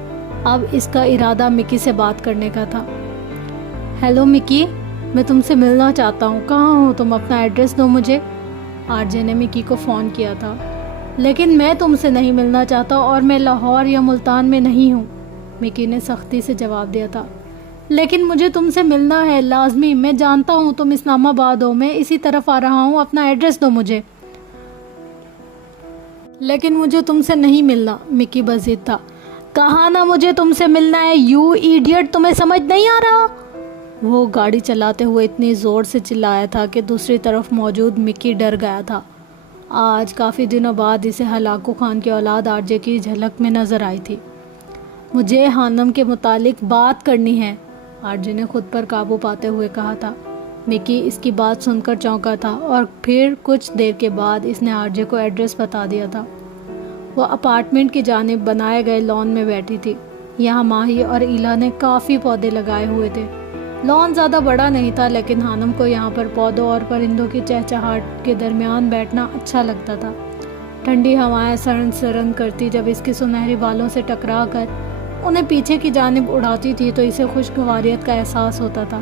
اب اس کا ارادہ مکی سے بات کرنے کا تھا۔ ہیلو مکی، میں تم سے ملنا چاہتا ہوں، کہاں ہو تم؟ اپنا ایڈریس دو مجھے۔ آرجے نے مکی کو فون کیا تھا۔ لیکن میں تم سے نہیں ملنا چاہتا اور میں لاہور یا ملتان میں نہیں ہوں، مکی نے سختی سے جواب دیا تھا۔ لیکن مجھے تم سے ملنا ہے لازمی، میں جانتا ہوں تم اسلام آباد ہو، میں اسی طرف آ رہا ہوں، اپنا ایڈریس دو مجھے۔ لیکن مجھے تم سے نہیں ملنا، مکی بضد تھا۔ کہا نا مجھے تم سے ملنا ہے، یو ایڈیٹ، تمہیں سمجھ نہیں آ رہا؟ وہ گاڑی چلاتے ہوئے اتنی زور سے چلایا تھا کہ دوسری طرف موجود مکی ڈر گیا تھا۔ آج کافی دنوں بعد اسے ہلاکو خان کی اولاد آرجے کی جھلک میں نظر آئی تھی۔ مجھے خانم کے متعلق بات کرنی ہے، آرجے نے خود پر قابو پاتے ہوئے کہا تھا۔ مکی اس کی بات سن کر چونکا تھا اور پھر کچھ دیر کے بعد اس نے آرجے کو ایڈریس بتا دیا تھا۔ وہ اپارٹمنٹ کی جانب بنائے گئے لان میں بیٹھی تھی۔ یہاں ماہی اور ایلا نے کافی پودے لگائے ہوئے تھے۔ لان زیادہ بڑا نہیں تھا لیکن خانم کو یہاں پر پودوں اور پرندوں کی چہچہاہٹ کے درمیان بیٹھنا اچھا لگتا تھا۔ ٹھنڈی ہوائیں سرن سرن کرتی جب اس کے سنہری بالوں سے ٹکرا کر انہیں پیچھے کی جانب اڑاتی تھی تو اسے خوشگواریت کا احساس ہوتا تھا۔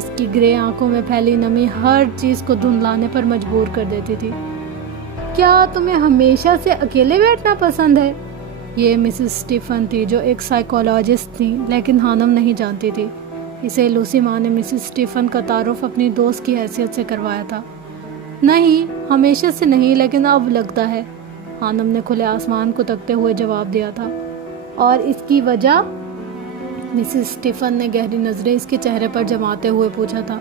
اس کی گرے آنکھوں میں پھیلی نمی ہر چیز کو دھندلانے پر مجبور کر دیتی تھی۔ کیا تمہیں ہمیشہ سے اکیلے بیٹھنا پسند ہے؟ یہ مسز اسٹیفن تھی جو ایک سائیکولوجسٹ تھی، لیکن ہانم نہیں جانتی تھی۔ اسے لوسی ماں نے مسز اسٹیفن کا تعارف اپنی دوست کی حیثیت سے کروایا تھا۔ نہیں، ہمیشہ سے نہیں، لیکن اب لگتا ہے، ہانم نے کھلے آسمان کو تکتے ہوئے جواب دیا تھا۔ اور اس کی وجہ؟ مسز اسٹیفن نے گہری نظریں اس کے چہرے پر جماتے ہوئے پوچھا تھا۔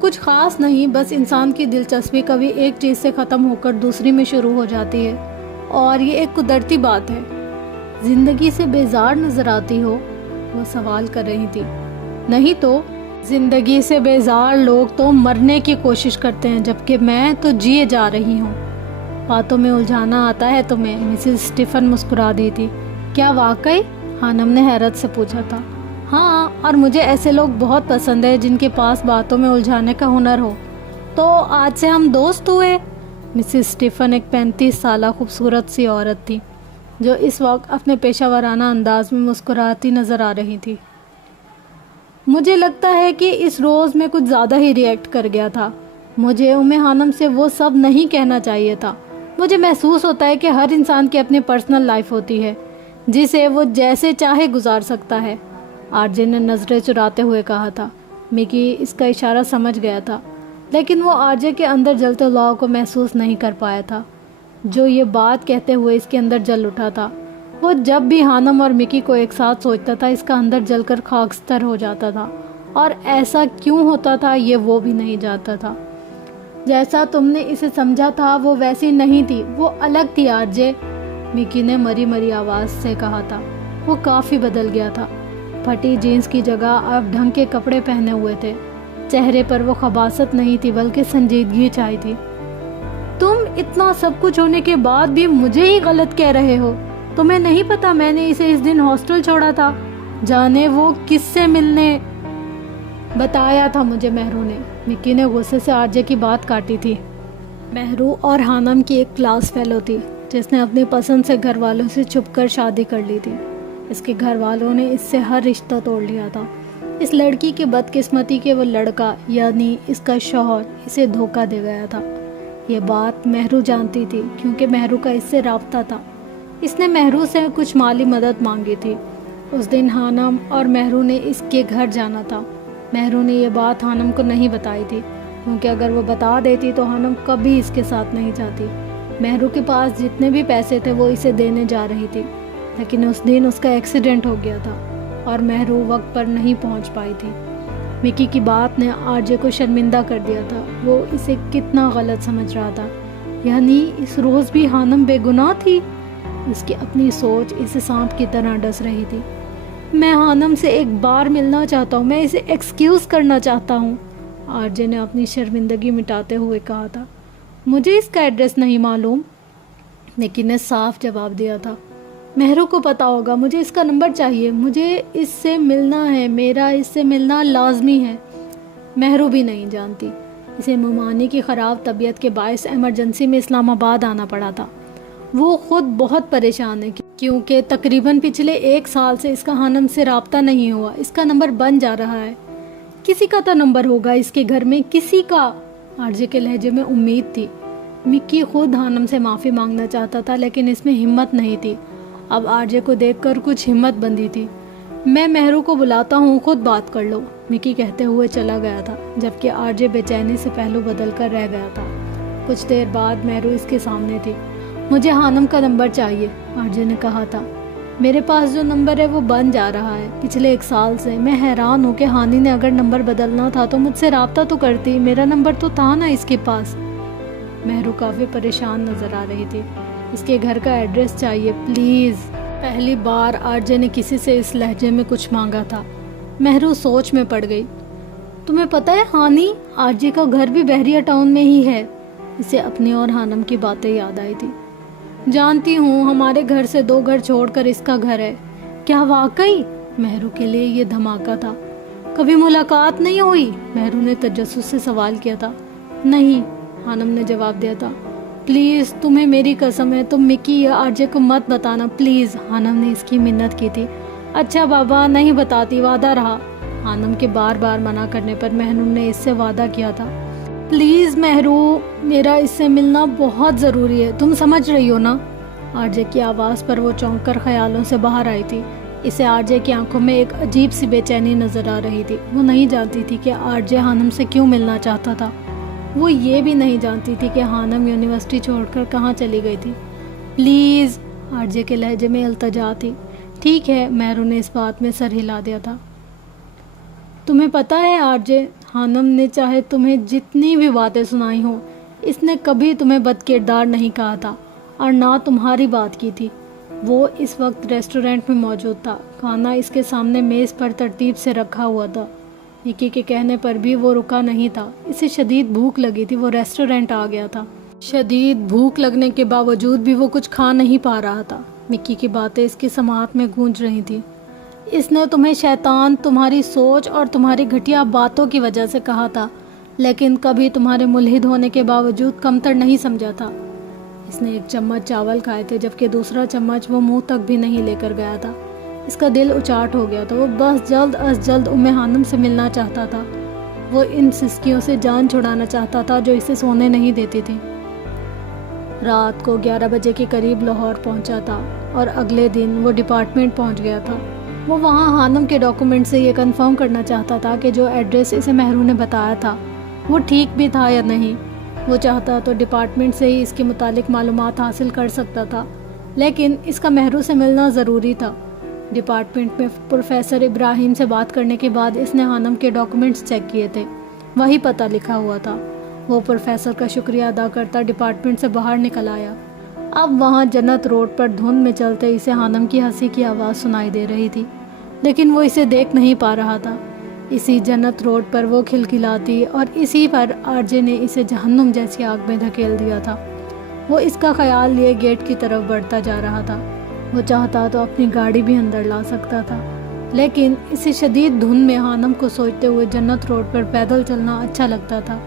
کچھ خاص نہیں، بس انسان کی دلچسپی کبھی ایک چیز سے ختم ہو کر دوسری میں شروع ہو جاتی ہے، اور یہ ایک قدرتی بات ہے۔ زندگی سے بیزار نظر آتی ہو؟ وہ سوال کر رہی تھی۔ نہیں تو، زندگی سے بیزار لوگ تو مرنے کی کوشش کرتے ہیں، جبکہ میں تو جیے جا رہی ہوں۔ باتوں میں الجھانا آتا ہے تمہیں؟ مسز اسٹیفن مسکرا دی تھی۔ کیا واقعی؟ ہانم نے حیرت سے پوچھا تھا۔ ہاں، اور مجھے ایسے لوگ بہت پسند ہیں جن کے پاس باتوں میں الجھانے کا ہنر ہو۔ تو آج سے ہم دوست ہوئے؟ مسز اسٹیفن ایک 35 سالہ خوبصورت سی عورت تھی جو اس وقت اپنے پیشہ ورانہ انداز میں مسکراتی نظر آ رہی تھی۔ مجھے لگتا ہے کہ اس روز میں کچھ زیادہ ہی ریئیکٹ کر گیا تھا۔ مجھے ہانم سے وہ سب نہیں کہنا چاہیے تھا۔ مجھے محسوس ہوتا ہے کہ ہر انسان کی اپنی پرسنل لائف ہوتی ہے جسے وہ جیسے چاہے گزار سکتا ہے، آر جے نے نظریں چراتے ہوئے کہا تھا۔ مکی اس کا اشارہ سمجھ گیا تھا، لیکن وہ آر جے کے اندر جلتے لو کو محسوس نہیں کر پایا تھا جو یہ بات کہتے ہوئے اس کے اندر جل اٹھا تھا۔ وہ جب بھی ہانم اور مکی کو ایک ساتھ سوچتا تھا، اس کا اندر جل کر خاکستر ہو جاتا تھا، اور ایسا کیوں ہوتا تھا یہ وہ بھی نہیں جانتا تھا۔ جیسا تم نے اسے سمجھا تھا وہ ویسی نہیں تھی، وہ الگ تھی آر جے، مکی نے مری مری آواز سے کہا تھا۔ وہ کافی بدل گیا تھا۔ پھٹی جینس کی جگہ اب ڈھنگ کے کپڑے پہنے ہوئے تھے۔ چہرے پر وہ خباثت نہیں تھی بلکہ سنجیدگی چھائی تھی۔ تم اتنا سب کچھ ہونے کے بعد بھی مجھے ہی غلط کہہ رہے ہو؟ تمہیں نہیں پتا میں نے اسے اس دن ہاسٹل چھوڑا تھا؟ جانے وہ کس سے ملنے؟ بتایا تھا مجھے مہرو نے۔ مکی نے غصے سے آر جے کی بات کاٹی تھی۔ مہرو اور ہانم کی ایک کلاس فیلو تھی جس نے اپنی پسند سے گھر والوں سے چھپ کر شادی کر لی تھی۔ اس کے گھر والوں نے اس سے ہر رشتہ توڑ لیا تھا۔ اس لڑکی کی بدقسمتی کہ وہ لڑکا یعنی اس کا شوہر اسے دھوکہ دے گیا تھا۔ یہ بات مہرو جانتی تھی کیونکہ مہرو کا اس سے رابطہ تھا۔ اس نے مہرو سے کچھ مالی مدد مانگی تھی۔ اس دن ہانم اور مہرو نے اس کے گھر جانا تھا۔ مہرو نے یہ بات ہانم کو نہیں بتائی تھی کیونکہ اگر وہ بتا دیتی تو ہانم کبھی اس کے ساتھ نہیں جاتی۔ مہرو کے پاس جتنے بھی پیسے تھے وہ اسے دینے جا رہی تھی، لیکن اس دن اس کا ایکسیڈنٹ ہو گیا تھا اور مہرو وقت پر نہیں پہنچ پائی تھی۔ مکی کی بات نے آر جے کو شرمندہ کر دیا تھا۔ وہ اسے کتنا غلط سمجھ رہا تھا، یعنی اس روز بھی ہانم بے گناہ تھی۔ اس کی اپنی سوچ اسے سانپ کی طرح ڈس رہی تھی۔ میں ہانم سے ایک بار ملنا چاہتا ہوں، میں اسے ایکسکیوز کرنا چاہتا ہوں، آر جے نے اپنی شرمندگی مٹاتے ہوئے کہا تھا۔ مجھے اس کا ایڈریس نہیں معلوم، مکی نے صاف جواب دیا تھا۔ مہرو کو پتا ہوگا، مجھے اس کا نمبر چاہیے، مجھے اس سے ملنا ہے، میرا اس سے ملنا لازمی ہے۔ مہرو بھی نہیں جانتی۔ اسے ممانی کی خراب طبیعت کے باعث ایمرجنسی میں اسلام آباد آنا پڑا تھا۔ وہ خود بہت پریشان ہے کیونکہ تقریباً پچھلے 1 سال سے اس کا ہانم سے رابطہ نہیں ہوا۔ اس کا نمبر بن جا رہا ہے۔ کسی کا تو نمبر ہوگا اس کے گھر میں، کسی کا، آر جے کے لہجے میں امید تھی۔ مکی خود ہانم سے معافی مانگنا چاہتا تھا لیکن اس میں ہمت نہیں تھی۔ اب آر جے کو دیکھ کر کچھ ہمت بندھی تھی۔ میں مہرو کو بلاتا ہوں، خود بات کر لو، مکی کہتے ہوئے چلا گیا تھا، جبکہ آر جے بے چینی سے پہلو بدل کر رہ گیا تھا۔ کچھ دیر بعد مہرو اس کے سامنے تھی۔ مجھے ہانم کا نمبر چاہیے، آر جے نے کہا تھا۔ میرے پاس جو نمبر ہے وہ بن جا رہا ہے پچھلے 1 سال سے۔ میں حیران ہوں کہ ہانی نے اگر نمبر بدلنا تھا تو مجھ سے رابطہ تو کرتی، میرا نمبر تو تھا نا اس کے پاس۔ مہرو کافی پریشان نظر آ رہی تھی۔ اس کے گھر کا ایڈریس چاہیے پلیز۔ پہلی بار آر جے نے کسی سے اس لہجے میں کچھ مانگا تھا۔ مہرو سوچ میں پڑ گئی۔ تمہیں پتہ ہے ہانی، آر جے کا گھر بھی بحریہ ٹاؤن میں ہی ہے۔ اسے اپنی اور ہانم کی باتیں یاد آئی تھی۔ جانتی ہوں، ہمارے گھر سے 2 گھر چھوڑ کر اس کا گھر ہے۔ کیا واقعی؟ مہرو کے لیے یہ دھماکہ تھا۔ کبھی ملاقات نہیں ہوئی؟ مہرو نے تجسس سے سوال کیا تھا۔ نہیں، ہانم نے جواب دیا تھا۔ پلیز، تمہیں میری قسم ہے، تم مکی یا آر جے کو مت بتانا پلیز، ہانم نے اس کی منت کی تھی۔ اچھا بابا، نہیں بتاتی، وعدہ رہا۔ خانم کے بار بار منع کرنے پر مہنور نے اس سے وعدہ کیا تھا، پلیز مہرو، میرا اس سے ملنا بہت ضروری ہے، تم سمجھ رہی ہو نا؟ آرجے کی آواز پر وہ چونک کر خیالوں سے باہر آئی تھی۔ اسے آرجے کی آنکھوں میں ایک عجیب سی بے چینی نظر آ رہی تھی۔ وہ نہیں جانتی تھی کہ آرجے خانم سے کیوں ملنا چاہتا تھا۔ وہ یہ بھی نہیں جانتی تھی کہ خانم یونیورسٹی چھوڑ کر کہاں چلی گئی تھی۔ پلیز، آرجے کے لہجے میں التجا تھی۔ ٹھیک ہے، مہرو نے اس بات میں سر ہلا دیا تھا۔ تمہیں پتہ ہے آرجے، خانم نے چاہے تمہیں جتنی بھی باتیں سنائی ہوں، اس نے کبھی تمہیں بد کردار نہیں کہا تھا اور نہ تمہاری بات کی تھی۔ وہ اس وقت ریسٹورنٹ میں موجود تھا۔ کھانا اس کے سامنے میز پر ترتیب سے رکھا ہوا تھا۔ نکی کے کہنے پر بھی وہ رکا نہیں تھا۔ اسے شدید بھوک لگی تھی، وہ ریسٹورنٹ آ گیا تھا۔ شدید بھوک لگنے کے باوجود بھی وہ کچھ کھا نہیں پا رہا تھا۔ نکی کی باتیں اس کی سماعت میں گونج رہی تھی۔ اس نے تمہیں شیطان تمہاری سوچ اور تمہاری گھٹیا باتوں کی وجہ سے کہا تھا، لیکن کبھی تمہارے ملحد ہونے کے باوجود کمتر نہیں سمجھا تھا۔ اس نے ایک چمچ چاول کھائے تھے جبکہ دوسرا چمچ وہ منہ تک بھی نہیں لے کر گیا تھا۔ اس کا دل اچاٹ ہو گیا تھا۔ وہ بس جلد از جلد خانم سے ملنا چاہتا تھا۔ وہ ان سسکیوں سے جان چھڑانا چاہتا تھا جو اسے سونے نہیں دیتی تھی۔ رات کو 11 بجے کے قریب لاہور پہنچا تھا اور اگلے دن وہ ڈپارٹمنٹ پہنچ گیا تھا۔ وہ وہاں خانم کے ڈاکومنٹ سے یہ کنفرم کرنا چاہتا تھا کہ جو ایڈریس اسے مہرو نے بتایا تھا وہ ٹھیک بھی تھا یا نہیں۔ وہ چاہتا تو ڈپارٹمنٹ سے ہی اس کے متعلق معلومات حاصل کر سکتا تھا، لیکن اس کا مہرو سے ملنا ضروری تھا۔ ڈپارٹمنٹ میں پروفیسر ابراہیم سے بات کرنے کے بعد اس نے خانم کے ڈاکومنٹس چیک کیے تھے، وہی پتہ لکھا ہوا تھا۔ وہ پروفیسر کا شکریہ ادا کرتا ڈپارٹمنٹ سے باہر نکل آیا۔ اب وہاں جنت روڈ پر دھند میں چلتے اسے خانم کی ہنسی کی آواز سنائی دے رہی تھی، لیکن وہ اسے دیکھ نہیں پا رہا تھا۔ اسی جنت روڈ پر وہ کھلکھلاتی اور اسی پر آرجے نے اسے جہنم جیسی آگ میں دھکیل دیا تھا۔ وہ اس کا خیال لیے گیٹ کی طرف بڑھتا جا رہا تھا۔ وہ چاہتا تو اپنی گاڑی بھی اندر لا سکتا تھا، لیکن اسی شدید دھند میں خانم کو سوچتے ہوئے جنت روڈ پر پیدل چلنا اچھا لگتا تھا۔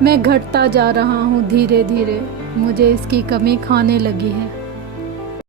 میں گھٹتا جا رہا ہوں دھیرے دھیرے، مجھے اس کی کمی کھانے لگی ہے۔